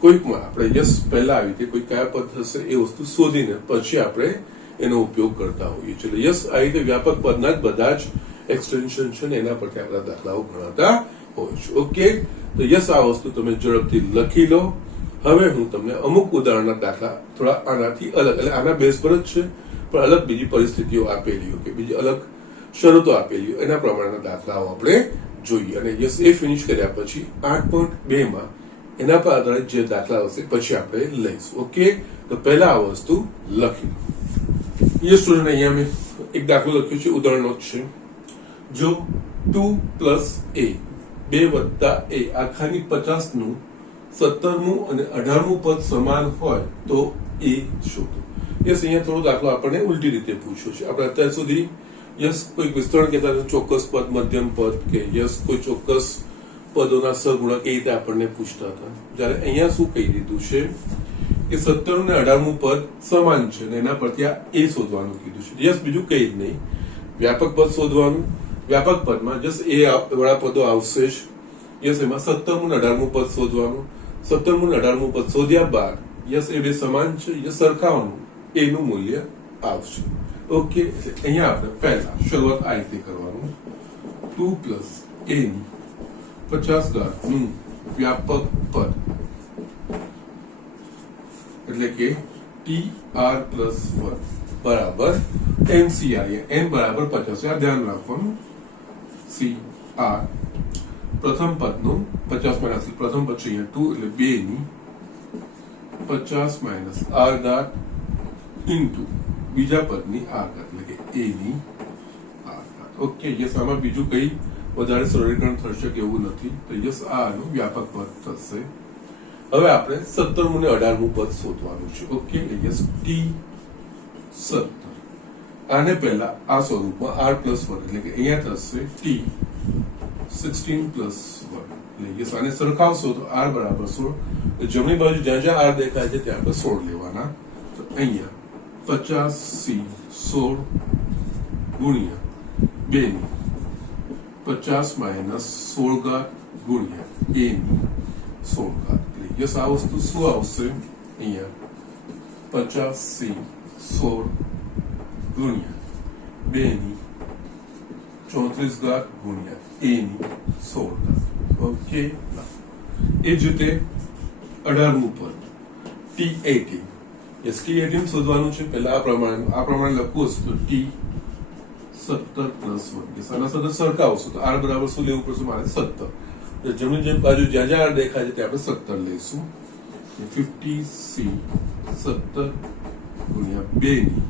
કોઈકમાં આપણે યસ પહેલા આવી રીતે કોઈ કયા પદ થશે એ વસ્તુ શોધીને પછી આપણે એનો ઉપયોગ કરતા હોઈએ છીએ યસ આ રીતે વ્યાપક પદના જ બધા જ એક્સટેન્શન છે ને એના પરથી આપણા દાખલાઓ ગણાતા હોય છે ઓકે તો યસ આ વસ્તુ તમે ઝડપથી લખી લો હવે હું તમને અમુક ઉદાહરણના દાખલા થોડા આનાથી અલગ એટલે આના બેઝ પર જ છે પણ અલગ બીજી પરિસ્થિતિઓ આપેલી કે બીજી અલગ શરતો આપેલી એના પ્રમાણેના દાખલાઓ આપણે જોઈએ અને યસ એ ફિનિશ કર્યા પછી 8.2 માં એના પર આધારિત જે દાખલા હશે પછી આપણે લઈશું ઓકે તો પહેલા આ વસ્તુ લખી ये स्टूडेंट અહીંયા મેં એક દાખલો લખ્યો છે ઉદાહરણનો છે જો 2 + a 2 વત્તા a આખાની 50 નું 17મું અને 18મું પદ સમાન હોય તો એ શોધો. યસ, અહીંયા થોડો દાખલો આપણને ઉલટી રીતે પૂછ્યો છે. આપણે અત્યાર સુધી યસ કોઈ વિસ્તરણ કહેતા ચોક્કસ પદ, મધ્યમ પદ કે યસ કોઈ ચોક્કસ પદોના સહગુણક એ રીતે આપણને પૂછતા હતા. જ્યારે અહીંયા શું કહી દીધું છે કે 17 ને 18મું પદ સમાન છે અને એના પરથી આ એ શોધવાનું કીધું છે. યસ, બીજું કઈ જ નહીં. વ્યાપક પદ શોધવાનું. વ્યાપક પદમાં જસ્ટ એ વાળા પદો આવશે જ. યસ, એમાં 17મું ને 18મું પદ શોધવાનું. 17મું ને 18મું પદ શોધ્યા બાદ યસ એ બે સમાન છે, યસ સરખાવવાનું, એનું મૂલ્ય આવશે. ઓકે, એટલે અહીંયા આપણે પહેલા શરૂઆત આ રીતે કરવાનું. 2 પ્લસ a ની 50 નું વ્યાપક પદ એટલે કે TR પ્લસ 1 બરાબર NCR. n બરાબર 50. આ ધ્યાન રાખવાનું. CR પ્રથમ પદનું 50 માઇનસ પ્રથમ પદ છે અહીંયા 2 એટલે 2 ની 50 માઇનસ r ઘાત ઇન્ટુ બીજા પદની r ઘાત એટલે કે a ની r ઘાત. ઓકે, યસ, આમાં બીજું કઈ વધારે સરળીકરણ થશે કે એવું નથી. તો યસ, આ આનું વ્યાપક પદ થશે. હવે આપણે 17મું ને 18મું પદ શોધવાનું છે. Okay, yes T17. આને પહેલા આ સ્વરૂપમાં r પ્લસ 1 એટલે કે અહીંયા થશે T16 પ્લસ 1 એટલે યસ આને સરખાવશો તો r બરાબર 16. જમણી બાજુ જ્યાં જ્યાં r દેખાય છે ત્યાં આપણે 16 લેવાના. તો અહીંયા 50c 16 ગુણ્યા 2 ની 50 માઇનસ 16 ઘાત ગુણ્યા a ની 16 ઘાત. યસ, આ વસ્તુ શું આવશે? અહીંયા 50c 16 ગુણ્યા 2 ની 34 ઘાત ગુણ્યા a ની 16 ઘાત. ઓકે, એ જ રીતે 18મું પદ T18. યસ, T18 શોધવાનું છે. પહેલા આ પ્રમાણે લખવું હશે તો T17 પ્લસ 1. યસ, આના સાથે સરખાવશો તો r બરાબર શું લેવું પડશે? મારે 17. જમણી જેમ બાજુ જ્યાં જ્યાં r દેખાય છે ત્યાં આપણે 17 લઈશું. 50c 17 ગુણ્યા 2 ની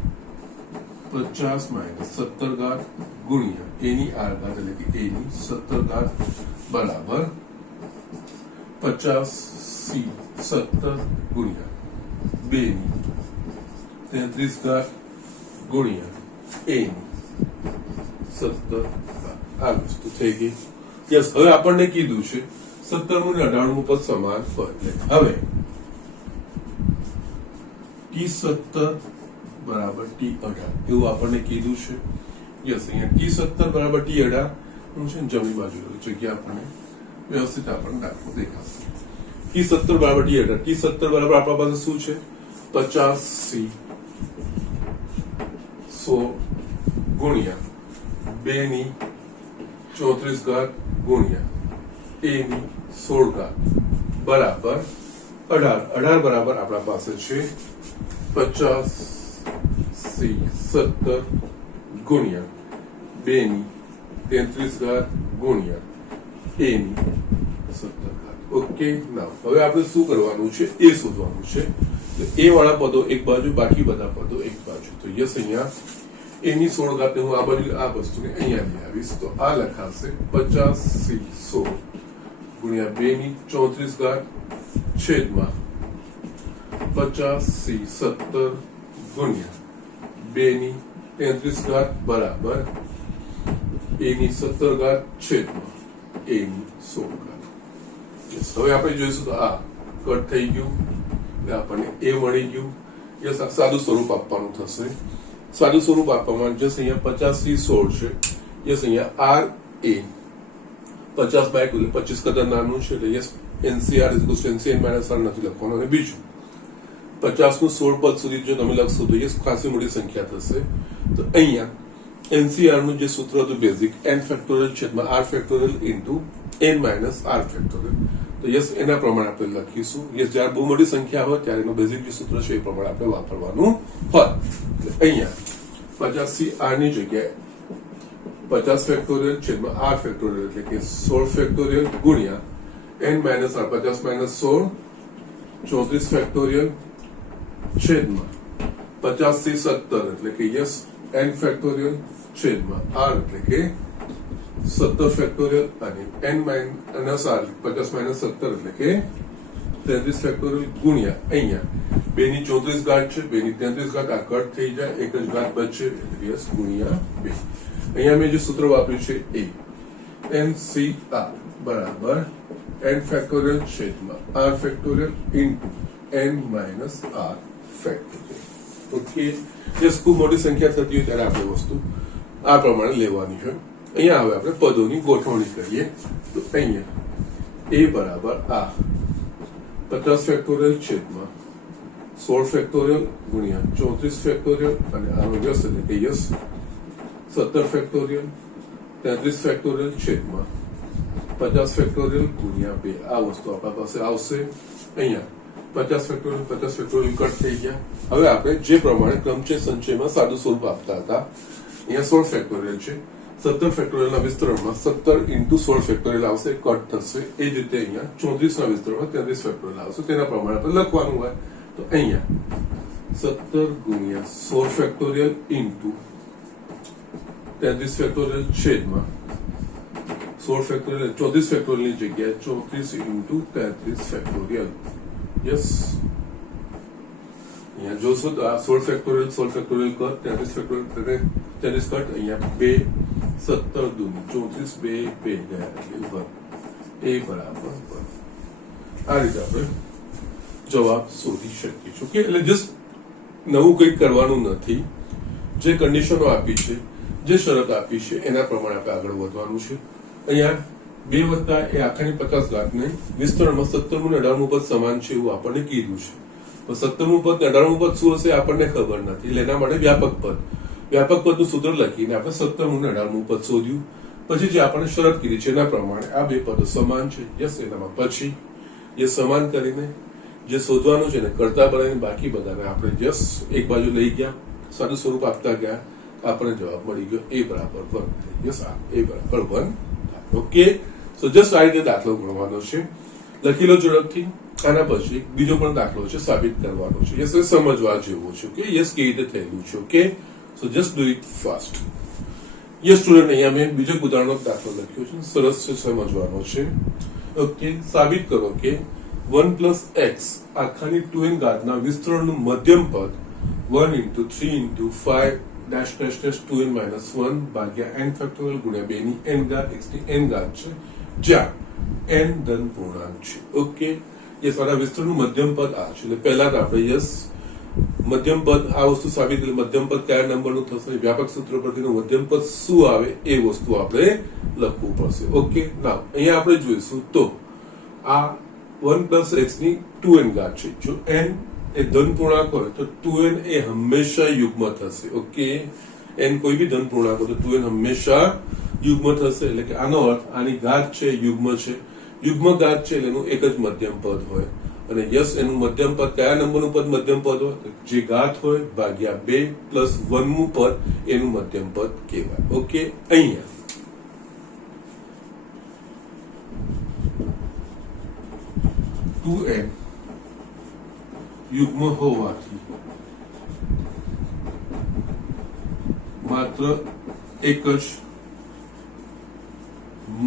50 માઇનસ 17 ઘાત ગુણ્યા a ની r ઘાત એટલે કે a ની 17 ઘાત બરાબર 50c 17 ગુણ્યા 2 ની 33 ઘાત ગુણ્યા a ની 17 ઘાત. આ વસ્તુ થઈ ગઈ. યસ, હવે આપણને કીધું છે 17મું ને 18મું પદ સમાન પદ. હવે T17 બરાબર T18 એવું આપણને કીધું છે. યસ, અહીંયા T17 બરાબર T18 હું છે જમણી બાજુ જગ્યા આપણને વ્યવસ્થિત આપણને દાખલો દેખાશે. T17 બરાબર T18. T17 બરાબર આપણા પાસે શું છે? 50c 16 ગુણ્યા 2 ની 34 ઘાત ગુણ્યા a ની 16 ઘાત બરાબર 18. 18 બરાબર આપણા પાસે છે 50c 17 ગુણ્યા 2 ની 33 ઘાત ગુણ્યા a ની 17 ઘાત. ઓકે, નાવ હવે આપણે શું કરવાનું છે? એ શોધવાનું છે. તો એ વાળા પદો એક બાજુ, બાકી બધા પદો એક બાજુ. તો યસ, અહીંયા a ની 16 ઘાત હું આ બાજુ આ વસ્તુને અહીંયા લઈ આવીશ તો આ લખાશે 50c 16 ગુણ્યા 2 ની 34 ઘાત છેદમાં 50c 17 ગુણ્યા 2 ની 33 ઘાત બરાબર a ની 17 ઘાત છેદમાં a ની 16 ઘાત. હવે આપણે જોઈશું તો આ કટ થઈ ગયું એટલે આપણને a મળી ગયું. યસ, આ સાદું સ્વરૂપ આપવાનું થશે. સાદું સ્વરૂપ આપવામાં જસ અહીંયા 50c 16 છે. યસ, અહીંયા r a 50 બાય 2 એટલે 25 કરતા નાનું છે એટલે yes NCR NCN minus r નથી લખવાનું. અને બીજું 50 નું 16 પદ સુધી જો તમે લખશો તો યસ ખાસી મોટી સંખ્યા થશે. તો અહીંયા NCR નું જે સૂત્ર હતું બેઝિક n ફેક્ટોરિયલ છેદમાં r factorial into n minus r factorial. તો યસ એના પ્રમાણે આપણે લખીશું. યસ, જ્યારે બહુ મોટી સંખ્યા હોય ત્યારે એનું બેઝિક જે સૂત્ર છે એ પ્રમાણે આપણે વાપરવાનું હોય. અહીંયા 50c r ની જગ્યાએ 50 ફેક્ટોરિયલ છેદમાં r ફેક્ટોરિયલ એટલે કે 16 ફેક્ટોરિયલ ગુણ્યા n minus r 50 minus 16 34 factorial છેદમાં 50 થી 17 એટલે કે યસ n ફેક્ટોરિયલ છેદમાં r એટલે કે 17 ફેક્ટોરિયલ અને n માઇનસ r 50 માઇનસ 17 એટલે કે 33 ફેક્ટોરિયલ ગુણ્યા અહીંયા 2 ની 34 ઘાત છે 2 ની 33 ઘાત આ કટ થઈ જાય એક જ ઘાત બચે એટલે યસ ગુણ્યા 2. અહીંયા મેં જે સૂત્ર વાપર્યું છે એ NCR બરાબર n ફેક્ટોરિયલ છેદમાં r factorial into n minus r factorial. Okay, yes ખૂબ મોટી સંખ્યા થતી હોય ત્યારે આપણે વસ્તુ આ પ્રમાણે લેવાની હોય. અહીંયા હવે આપણે પદોની ગોઠવણી કરીએ તો અહીંયા a બરાબર આ 50 ફેક્ટોરિયલ છેદમાં 16 ફેક્ટોરિયલ ગુણ્યા 34 ફેક્ટોરિયલ અને આનો યસ એટલે કે યસ 17 ફેક્ટોરિયલ 33 ફેક્ટોરિયલ છેદમાં 50 ફેક્ટોરિયલ ગુણ્યા 2 આ વસ્તુ આપણા પાસે આવશે. અહીંયા 50 ફેક્ટોરિયલ કટ થઈ ગયા. હવે આપણે જે પ્રમાણે ક્રમચય સંચયમાં સાદું સ્વરૂપ આપતા હતા અહીંયા 16 ફેક્ટોરિયલ છે 17 ફેક્ટોરિયલના વિસ્તરણમાં 17 into 16 ફેક્ટોરિયલ આવશે કટ થશે. એ જ રીતે અહીંયા 34 ના વિસ્તરણમાં 33 ફેક્ટોરિયલ આવશે. તેના પ્રમાણે આપણે લખવાનું હોય તો અહીંયા 17 ગુણ્યા 16 ફેક્ટોરિયલ into 33 ફેક્ટોરિયલ છેદમાં 16 ફેક્ટોરિયલ 34 ફેક્ટોરિયલની જગ્યાએ 34 into 33 ફેક્ટોરિયલ. યસ, અહીંયા જોશો તો આ 16 ફેક્ટોરિયલ કટ 33 ફેક્ટોરિયલ 33 કટ અહીંયા 2 17 દૂની 34 2 ગયા એટલે 1 એ બરાબર 1. આ રીતે આપણે જવાબ શોધી શકીએ છીએ. ઓકે, એટલે જસ્ટ નવું કંઈક કરવાનું નથી. જે કન્ડિશનો આપી છે જે શરત આપી છે એના પ્રમાણે આપણે આગળ વધવાનું છે. અહીંયા 2 વત્તા એ આખાની 50 ઘાતને વિસ્તરણમાં 17મું અને 18મું પદ સમાન છે એવું આપણને કીધું છે. તો 17મું પદ અને 18મું પદ શું હશે આપણને ખબર નથી એટલે એના માટે વ્યાપક પદનું સૂત્ર લખીને આપણે 17મું અને 18મું પદ શોધ્યું. પછી જે આપણે શરત કીધી છે એના પ્રમાણે આ બે પદો સમાન છે. યસ, એનામાં પછી એ સમાન કરીને જે શોધવાનું છે ને કરતા બનાવીને બાકી બધાને આપણે યસ એક બાજુ લઈ ગયા સાદું સ્વરૂપ આપતા ગયા આપણને જવાબ મળી ગયો a બરાબર 1. યસ, a બરાબર 1. ઓકે, સો જસ્ટ આ રીતે દાખલો ગણવાનો છે. લખી લો ઝડપથી. આના પછી બીજો પણ દાખલો છે સાબિત કરવાનો છે. યસ, એ સમજવા જેવો છે. ઓકે, યસ કેવી રીતે થયેલું છે. Okay, so just do it fast. Yes student, અહીંયા મેં બીજો ઉદાહરણનો દાખલો લખ્યો છે સરસ છે સમજવાનો છે. ઓકે, સાબિત કરો કે 1 plus x આખાની 2n ઘાતના વિસ્તરણનું મધ્યમ પદ 1 into 3 into 5 dash dash dash 2n minus 1 ભાગ્યા n ફેક્ટોરિયલ ગુણ્યા 2 ની n ઘાત x ની n ઘાત છે જ્યાં n ધન પૂર્ણાંક છે. ઓકે, યસ, આના વિસ્તરણનું મધ્યમ પદ આ છે. એટલે પહેલા તો આપણે યસ મધ્યમ પદ આ વસ્તુ સાબિત કરી. મધ્યમ પદ કયા નંબરનું થશે વ્યાપક સૂત્ર પરથી મધ્યમ પદ શું આવે એ વસ્તુ આપણે લખવું પડશે. ઓકે, નાવ અહીંયા આપણે જોઈશું તો આ 1 plus x ની 2n ઘાત છે. જો n એ ધન પૂર્ણાંક હોય તો 2n એ હંમેશા યુગ્મ થશે. ઓકે, n કોઈ બી ધન પૂર્ણાંક હોય તો 2n હંમેશા યુગ્મ થશે. એટલે કે આનો અર્થ આની ઘાત છે યુગ્મ છે. યુગ્મ ઘાત છે એટલે એનું એક જ મધ્યમ પદ હોય. અને યસ, એનું મધ્યમ પદ કયા નંબરનું પદ મધ્યમ પદ હોય જે ઘાત હોય ભાગ્યા 2 plus 1મું પદ એનું મધ્યમ પદ કહેવાય. ઓકે, અહીંયા 2n યુગ્મ હોવાથી માત્ર એક જ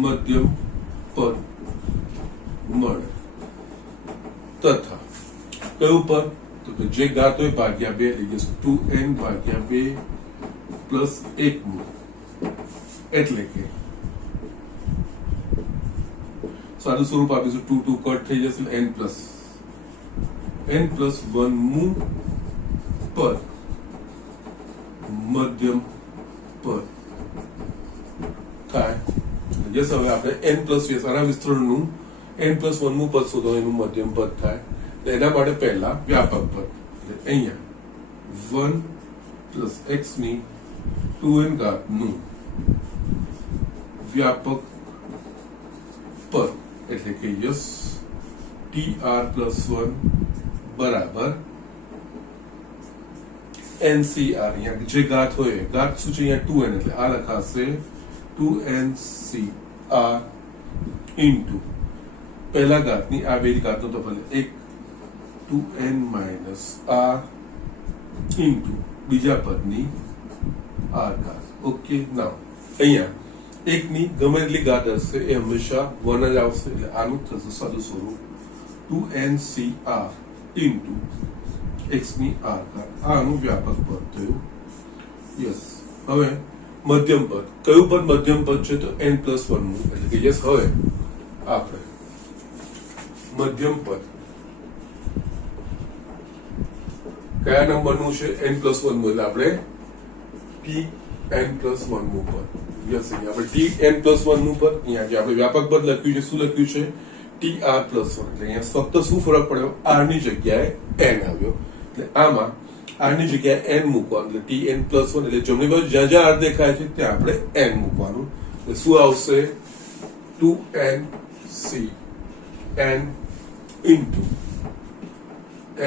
મધ્યમ પદ મળે તથા કયું પદ તો કે જે ઘાત હોય ભાગ્યા 2 એટલે 2n ભાગ્યા 2 પ્લસ 1મું એટલે કે સાદું સ્વરૂપ આપીશું 2 2 કટ થઈ જશે n plus 1મું પદ મધ્યમ પદ થાય. યસ, હવે આપણે n plus આના વિસ્તરણનું n plus 1મું પદ શોધો એનું મધ્યમ પદ થાય. એના માટે પહેલા વ્યાપક પદ અહીંયા 1 plus x ની 2n ઘાતનું વ્યાપક પદ એટલે કે યસ tr plus 1 બરાબર ncr. અહીંયા જે ઘાત હોય ઘાત શું છે અહીંયા 2n એટલે આ લખાશે 2ncr ઇન્ટુ પહેલા ઘાતની આ બે ઘાતનો તફાવત 1 2n minus r ઇન્ટુ બીજા પદની r ઘાત. ઓકે, નાવ અહીંયા એકની ગમે એટલી ઘાત હશે એ હંમેશા 1 જ આવશે, એટલે આનું થશે સાદું સ્વરૂપ 2ncr ઇન્ટુ એક્સની આર ઘાત. આનું વ્યાપક પદ થયું. યસ. હવે મધ્યમ પદ, કયું પદ મધ્યમ પદ છે? તો n+1 નું, એટલે કે યસ. હવે આપણે મધ્યમ પદ કયા નંબરનું છે? n+1 નું, એટલે આપણે tn+1 નું પદ. યસ, અહીંયા આપણે tn+1 નું પદ, અહીંયા જે આપણે વ્યાપક પદ લખ્યું છે, શું લખ્યું છે? tr+1. એટલે અહીંયા ફક્ત શું ફરક પડ્યો? r ની જગ્યાએ n આવ્યો, એટલે આમાં r ની જગ્યાએ n મૂકવાનું, એટલે tn+1. એટલે જમણી બાજુ જ્યાં જ્યાં r દેખાય છે ત્યાં આપણે n મૂકવાનું, એટલે શું આવશે? 2ncn ઇન્ટુ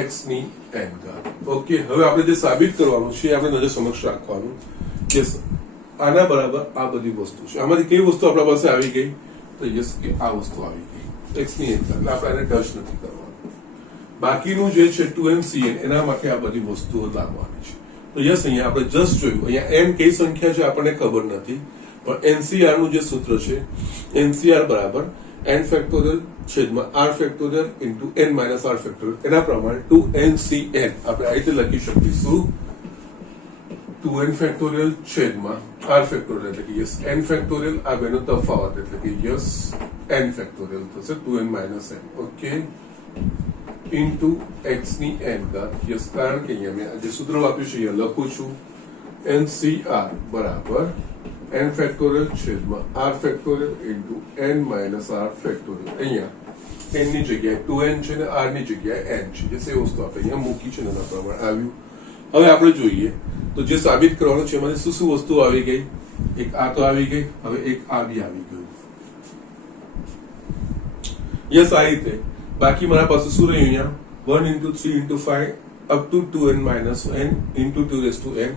x ની n ઘાત. ઓકે. હવે આપણે જે સાબિત કરવાનું છે આપણે નજર સમક્ષ રાખવાનું કે આના બરાબર આ બધી વસ્તુ છે. આમાંથી કઈ વસ્તુ આપણા પાસે આવી ગઈ? તો યસ, કે આ વસ્તુ આવી ગઈ, x ની n ઘાત. એટલે આપણે આને ટચ નથી કરવાનું. બાકીનું જે છે 2ncn, એના માટે આ બધી વસ્તુઓ લાવવાની છે. તો યસ, અહીંયા આપણે જસ્ટ જોયું, અહીંયા n કઈ સંખ્યા છે આપણને ખબર નથી, પણ ncr નું જે સૂત્ર છે, ncr બરાબર n ફેક્ટોરિયલ છેદમાં r factorial into n minus r factorial, એના પ્રમાણે 2ncn આપણે આ રીતે લખી શકીશું 2n ફેક્ટોરિયલ છેદમાં r ફેક્ટોરિયલ, એટલે કે યસ n ફેક્ટોરિયલ. આ બેનો તફાવત, એટલે કે યસ n ફેક્ટોરિયલ થશે 2n minus n. Okay. Into x ની n ઘાત. યસ, કારણ કે અહીંયા મેં જે સૂત્ર વાપર્યું છે અહીંયા લખું છું, ncr બરાબર n ફેક્ટોરિયલ છેદમાં r factorial into n minus r factorial. અહીંયા n ની જગ્યાએ 2n છે ને r ની જગ્યાએ n છે, જે એ વસ્તુ આપણે અહીંયા મૂકી છે, એના પ્રમાણે આવ્યું. હવે આપણે જોઈએ તો જે સાબિત કરવાનું છે એમાંથી શું શું વસ્તુ આવી ગઈ? એક આ તો આવી ગઈ, હવે એક આ બી આવી ગયું. યસ, આ રીતે. બાકી મારા પાસે શું રહ્યું? અહીંયા 1 into 3 into 5 up to 2n minus n into 2n.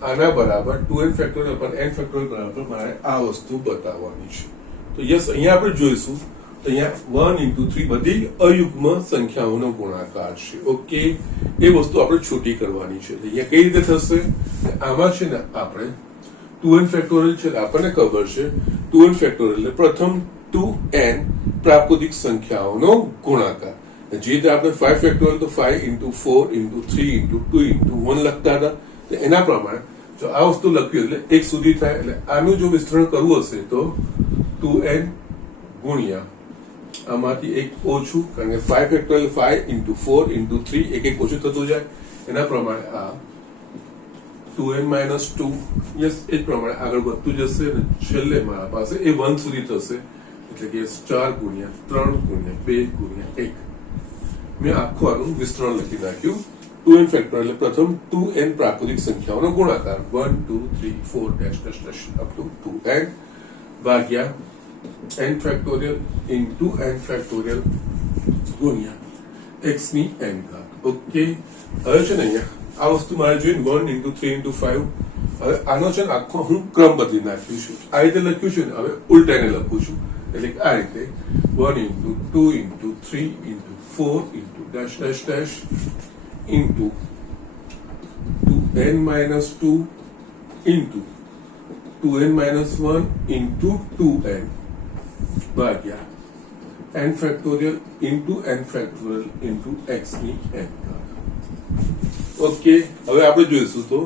આના બરાબર 2n ફેક્ટોરિયલ પર n ફેક્ટોરિયલ બરાબર મારે આ વસ્તુ બતાવવાની છે. તો યસ, અહીંયા આપણે જોઈશું તો અહીંયા 1 into 3 બધી અયુગ્મ સંખ્યાઓનો ગુણાકાર છે. ઓકે. એ વસ્તુ આપણે છૂટી કરવાની છે. અહીંયા કઈ રીતે થશે? આમાં છે ને આપણે 2n ફેક્ટોરિયલ છે, આપણને ખબર છે 2n ફેક્ટોરિયલ એટલે પ્રથમ 2n પ્રાકૃતિક સંખ્યાઓનો ગુણાકાર. જે રીતે આપણે 5 ફેક્ટોરિયલ તો 5 into 4 into 3 into 2 into 1 લખતા હતા, તો એના પ્રમાણે જો આ વસ્તુ લખ્યું એટલે 1 સુધી થાય, એટલે આનું જો વિસ્તરણ કરવું હશે તો 2n ગુણ્યા આમાંથી 1 ઓછું, કારણ કે 5 ફેક્ટોરિયલ 5 into 4 into 3 એક ઓછું થતું જાય, એના પ્રમાણે આ 2n minus 2. યસ, એ જ પ્રમાણે આગળ વધતું જશે અને છેલ્લે મારા પાસે એ 1 સુધી થશે, એટલે કે 4 ગુણ્યા 3 ગુણ્યા 2 ગુણ્યા 1. મેં આખું આનું વિસ્તરણ લખી નાખ્યું. 2n ફેક્ટોરિયલ એટલે પ્રથમ 2n પ્રાકૃતિક સંખ્યાઓનો ગુણાકાર 1 2 3 4 dash dash dash up to 2n ભાગ્યા n factorial into n factorial ગુણ્યા x ની n ઘાત. ઓકે. હવે છે ને અહીંયા આ વસ્તુ મારે જોઈને 1 into 3 into 5. હવે આનો છે ને આખો હું ક્રમ બદલી નાખ્યું છું, આ રીતે લખ્યું છે ને, હવે ઉલટાને લખું છું, એટલે કે આ રીતે 1 into 2 into 3 into 4 into dash dash dash into 2n minus 2 into 2n minus 1 into 2n ભાગ્યા n factorial into n factorial into x ની n ઘાત. ઓકે. હવે આપણે જોઈશું તો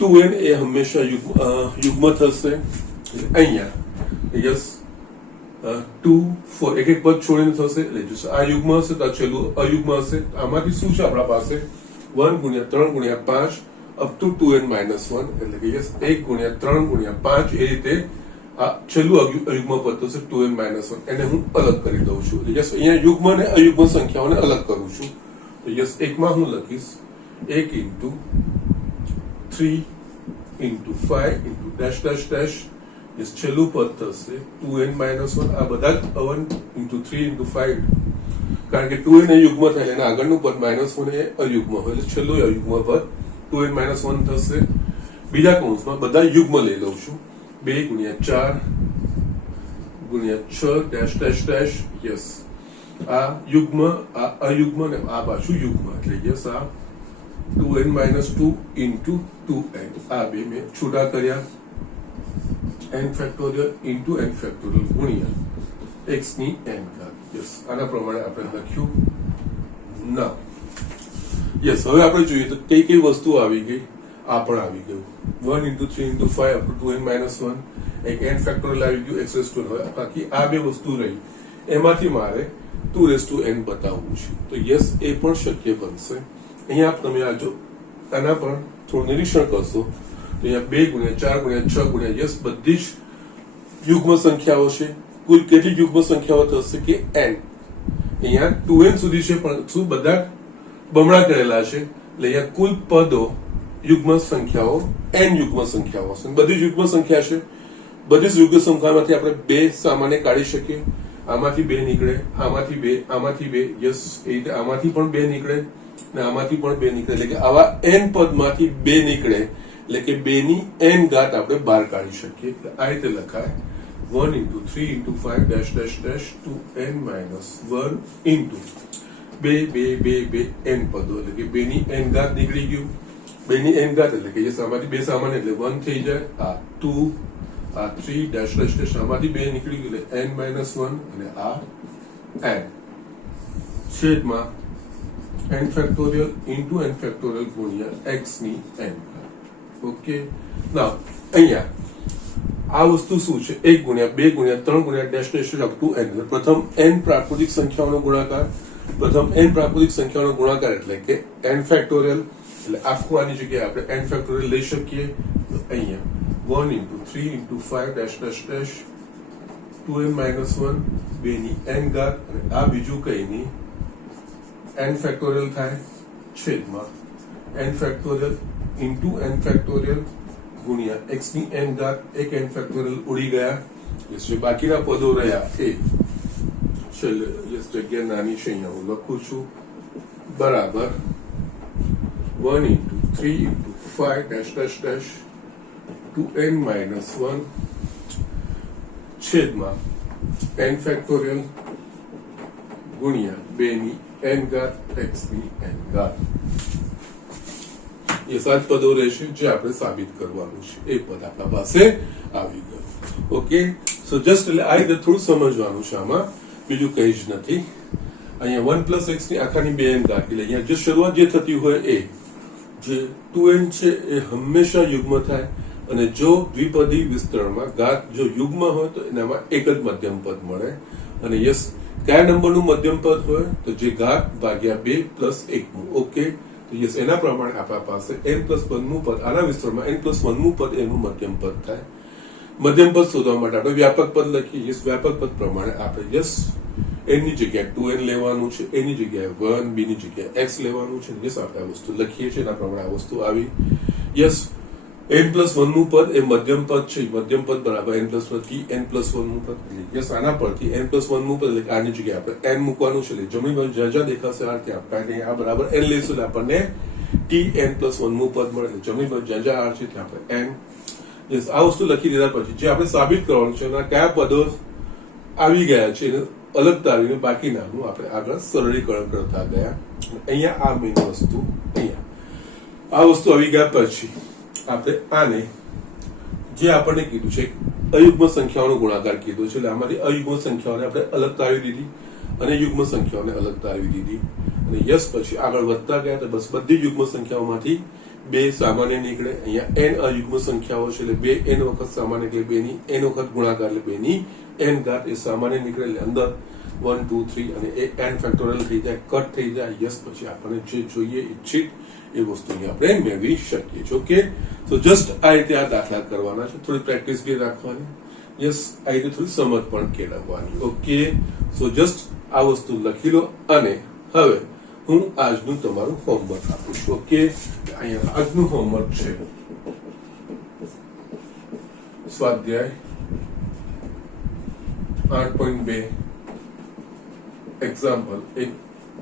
2n એ હંમેશા યુગ્મ થશે. અહીંયા યસ 2 4 એક એક પદ છોડીને થશે, એટલે જો આ યુગ્મ હશે તો આ છેલ્લું અયુગ્મ હશે. આમાંથી શું છે આપણા પાસે? 1 ગુણ્યા 3 ગુણ્યા 5 અપ ટુ 2n minus 1, એટલે કે યસ 1 ગુણ્યા 3 ગુણ્યા 5. એ રીતે આ છેલ્લું અયુગ્મ પદ થશે 2n minus 1. એને હું અલગ કરી દઉં છું, એટલે યસ અહીંયા યુગ્મ અને અયુગ્મ સંખ્યાઓને અલગ કરું છું. તો યસ એકમાં હું લખીશ 1 into 3 into 5 into dash dash dash. Yes છેલ્લું પદ થશે 2n minus 1. આ બધા જ 1 into 3 into 5, કારણ કે 2n એ યુગ્મ થાય એટલે આગળનું પદ -1 એ અયુગ્મ હોય, એટલે છેલ્લું અયુગ્મ પદ 2n minus 1 થશે. બીજા કૌંસમાં બધા યુગ્મ લઈ લઉં છું, 2 ગુણ્યા 4 ગુણ્યા 6 ડેશ ડેશ ડેશ. યસ આ યુગ્મ, આ અયુગ્મ ને આ પાછું યુગ્મ, એટલે યસ આ 2n minus 2 into 2n. આ બે મેં છૂટા કર્યા. n factorial into n factorial ગુણ્યા x ની n ઘાત. યસ, આના પ્રમાણે આપણે લખ્યું ના. યસ, હવે આપણે જોઈએ તો કઈ કઈ વસ્તુ આવી ગઈ. આ પણ આવી ગયું 1 into 3 into 5 up to 2n minus 1, એક n ફેક્ટોરિયલ આવી ગયું x raised to n. હવે બાકી આ બે વસ્તુ રહી, એમાંથી મારે 2 raised to n બતાવવું છે. તો યસ, એ પણ શક્ય બનશે. અહીંયા તમે આ જો આના પર થોડું નિરીક્ષણ કરશો તો અહીંયા 2 ગુણ્યા 4 ગુણ્યા 6 ગુણ્યા યસ બધી જ યુગ્મ સંખ્યાઓ છે. કુલ કેટલી યુગ્મ સંખ્યાઓ થશે કે n. અહીંયા 2n સુધી છે પણ શું બધા બમણા કરેલા છે, એટલે અહીંયા કુલ પદો યુગ્મ સંખ્યાઓ n યુગ્મ સંખ્યાઓ છે. બધી જ યુગ્મ સંખ્યા છે. બધી જ યુગ્મ સંખ્યામાંથી આપણે 2 સામાન્ય કાઢી શકીએ. આમાંથી 2 નીકળે, આમાંથી 2, આમાંથી 2. યસ, એ રીતે આમાંથી પણ 2 નીકળે ને આમાંથી પણ 2 નીકળે. એટલે કે આવા n પદમાંથી 2 નીકળે, એટલે કે 2 ની n ઘાત આપણે બહાર કાઢી શકીએ. એટલે આ રીતે લખાય 1 into 3 into 5 dash dash dash 2n minus 1 into 2 n પદો, એટલે કે 2 ની n ઘાત નીકળી ગયું. 2 ની n ઘાત એટલે કે યસ, આમાંથી 2 સામાન્ય એટલે 1 થઈ જાય. આ 2, આ 3 dash dash dash આમાંથી 2 નીકળી ગયું એટલે n minus 1 અને આ n છેદમાં n factorial into n factorial ગુણ્યા x ની n ઘાત. ઓકે, નાઉ અહીંયા આ વસ્તુ શું છે? 1 ગુણ્યા 2 ગુણ્યા 3 ગુણ્યા dash dash up to n. પ્રથમ n પ્રાકૃતિક સંખ્યાઓનો ગુણાકાર, પ્રથમ n પ્રાકૃતિક સંખ્યાઓનો ગુણાકાર એટલે કે n ફેક્ટોરિયલ. એટલે આખું આની જગ્યાએ આપણે n ફેક્ટોરિયલ લઈ શકીએ. તો અહીંયા 1 into 3 into 5 dash dash dash 2n minus 1, 2 ની n ઘાત અને આ બીજું કઈ નહીં n ફેક્ટોરિયલ થાય છેદમાં n factorial into n factorial ગુણ્યા x ની n ઘાત. એક n ફેક્ટોરિયલ ઉડી ગયા. જે બાકીના પદો રહ્યા એ છેલ્લે જગ્યા નાની છે, અહીંયા હું લખું છું, બરાબર 1 into 3 into 5 dash dash dash 2n minus 1 છેદમાં n ફેક્ટોરિયલ ગુણ્યા 2 ની n ઘાત x ની n ઘાત. એ 7 પદો રહેશે જે આપણે સાબિત કરવાનું છે. એ પદ આપણા પાસે આવી ગયું. ઓકે, સો જસ્ટ એટલે આ રીતે થોડું સમજવાનું છે. આમાં બીજું કઈ જ નથી. અહીંયા 1 plus x ની આખાની 2n ઘાત, એટલે અહીંયા જે શરૂઆત જે થતી હોય એ જે 2n છે એ હંમેશા યુગ્મ થાય. અને જો દ્વિપદી વિસ્તરણમાં ઘાત જો યુગ્મ હોય તો એનામાં એક જ મધ્યમ પદ મળે. અને યસ, કયા નંબરનું મધ્યમ પદ હોય? તો જે ઘાત ભાગ્યા 2 plus 1 નું. ઓકે, તો યસ, એના પ્રમાણે આપણા પાસે n plus 1 નું પદ, આના વિસ્તરણમાં n plus 1 નું પદ એનું મધ્યમ પદ થાય. મધ્યમ પદ શોધવા માટે આપણે વ્યાપક પદ લખીએ. યસ, વ્યાપક પદ પ્રમાણે આપણે યસ n ની જગ્યાએ 2n લેવાનું છે, a ની જગ્યાએ 1, b ની જગ્યાએ x લેવાનું છે. યસ, આપણે આ વસ્તુ લખીએ છીએ, એના પ્રમાણે આ વસ્તુ આવી. યસ, n plus 1 નું પદ એ મધ્યમ પદ છે. મધ્યમ પદ બરાબર n plus 1 થી n plus 1 નું પદ. યસ, આના પરથી n plus 1 નું પદ એટલે આની જગ્યાએ આપણે n મૂકવાનું છે. એટલે જમણી બાજુ જ્યાં જ્યાં દેખાશે આ રીતે આપણે આ બરાબર n લઈશું એટલે આપણને tn plus 1 નું પદ મળે. એટલે જમણી બાજુ જ્યાં જ્યાં r છે ત્યાં આપણે n. યસ, આ વસ્તુ લખી દીધા પછી જે આપણે સાબિત કરવાનું છે એના કયા પદો આવી ગયા છે એને અલગ તારીને બાકીનાનું આપણે આગળ સરળીકરણ કરતા ગયા. અહીંયા આ મેઇન વસ્તુ, અહીંયા આ વસ્તુ આવી ગયા પછી આપણે આને જે આપણને કીધું છે અયુગ્મ સંખ્યાઓનો ગુણાકાર કીધું છે. એટલે આમાંથી અયુગ્મ સંખ્યાઓને આપણે અલગ તારવી દીધી અને યુગ્મ સંખ્યાઓને અલગ તારવી દીધી. અને યસ, પછી આગળ વધતા ગયા તો બસ બધી યુગ્મ સંખ્યાઓમાંથી 2 સામાન્ય નીકળે. અહીંયા n અયુગ્મ સંખ્યાઓ છે એટલે 2 n વખત સામાન્ય એટલે 2 ની n વખત ગુણાકાર એટલે 2 ની n ઘાત એ સામાન્ય નીકળે. એટલે અંદર 1, 2, 3 અને એ n ફેક્ટોરિયલ થઈ જાય, કટ થઈ જાય. યસ, પછી આપણને જે જોઈએ ઈચ્છિત એ વસ્તુની આપણે મેળવી શકીએ છીએ. ઓકે, તો જસ્ટ આ રીતે આ દાખલા કરવાના છે, થોડી પ્રેક્ટિસ બી રાખવાની. યસ, આ રીતે થોડી સમજ પણ કેળવવાની. ઓકે, સો જસ્ટ આ વસ્તુ લખી લો અને હવે હું આજનું તમારું હોમવર્ક આપું છું. ઓકે, અહીંયા આજનું હોમવર્ક છે સ્વાધ્યાય 8.2 એક્ઝામ્પલ 1,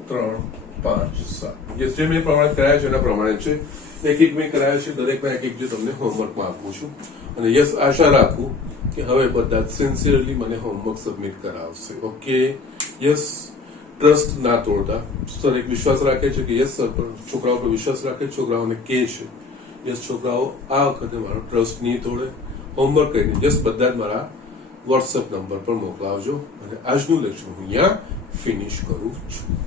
3, 5, 7. યસ, જે મેં પ્રમાણે કરાયા છે એના પ્રમાણે છે. એક એક મેં કરાયા છે, દરેકના એક એક જે તમને હોમવર્કમાં આપું છું. અને યસ, આશા રાખું કે હવે બધા સિન્સિયરલી મને હોમવર્ક સબમિટ કરાવશે. ઓકે, યસ, ટ્રસ્ટ ના તોડતા. સર એક વિશ્વાસ રાખે છે કે યસ સર પર છોકરાઓ પર વિશ્વાસ રાખે, છોકરાઓને કે છે યસ છોકરાઓ આ વખતે મારો ટ્રસ્ટ નહીં તોડે હોમવર્ક કરીને યસ બધા જ મારા વોટ્સએપ નંબર પર મોકલાવજો અને આજનું લેક્ચર હું અહીંયા ફિનિશ કરું છું.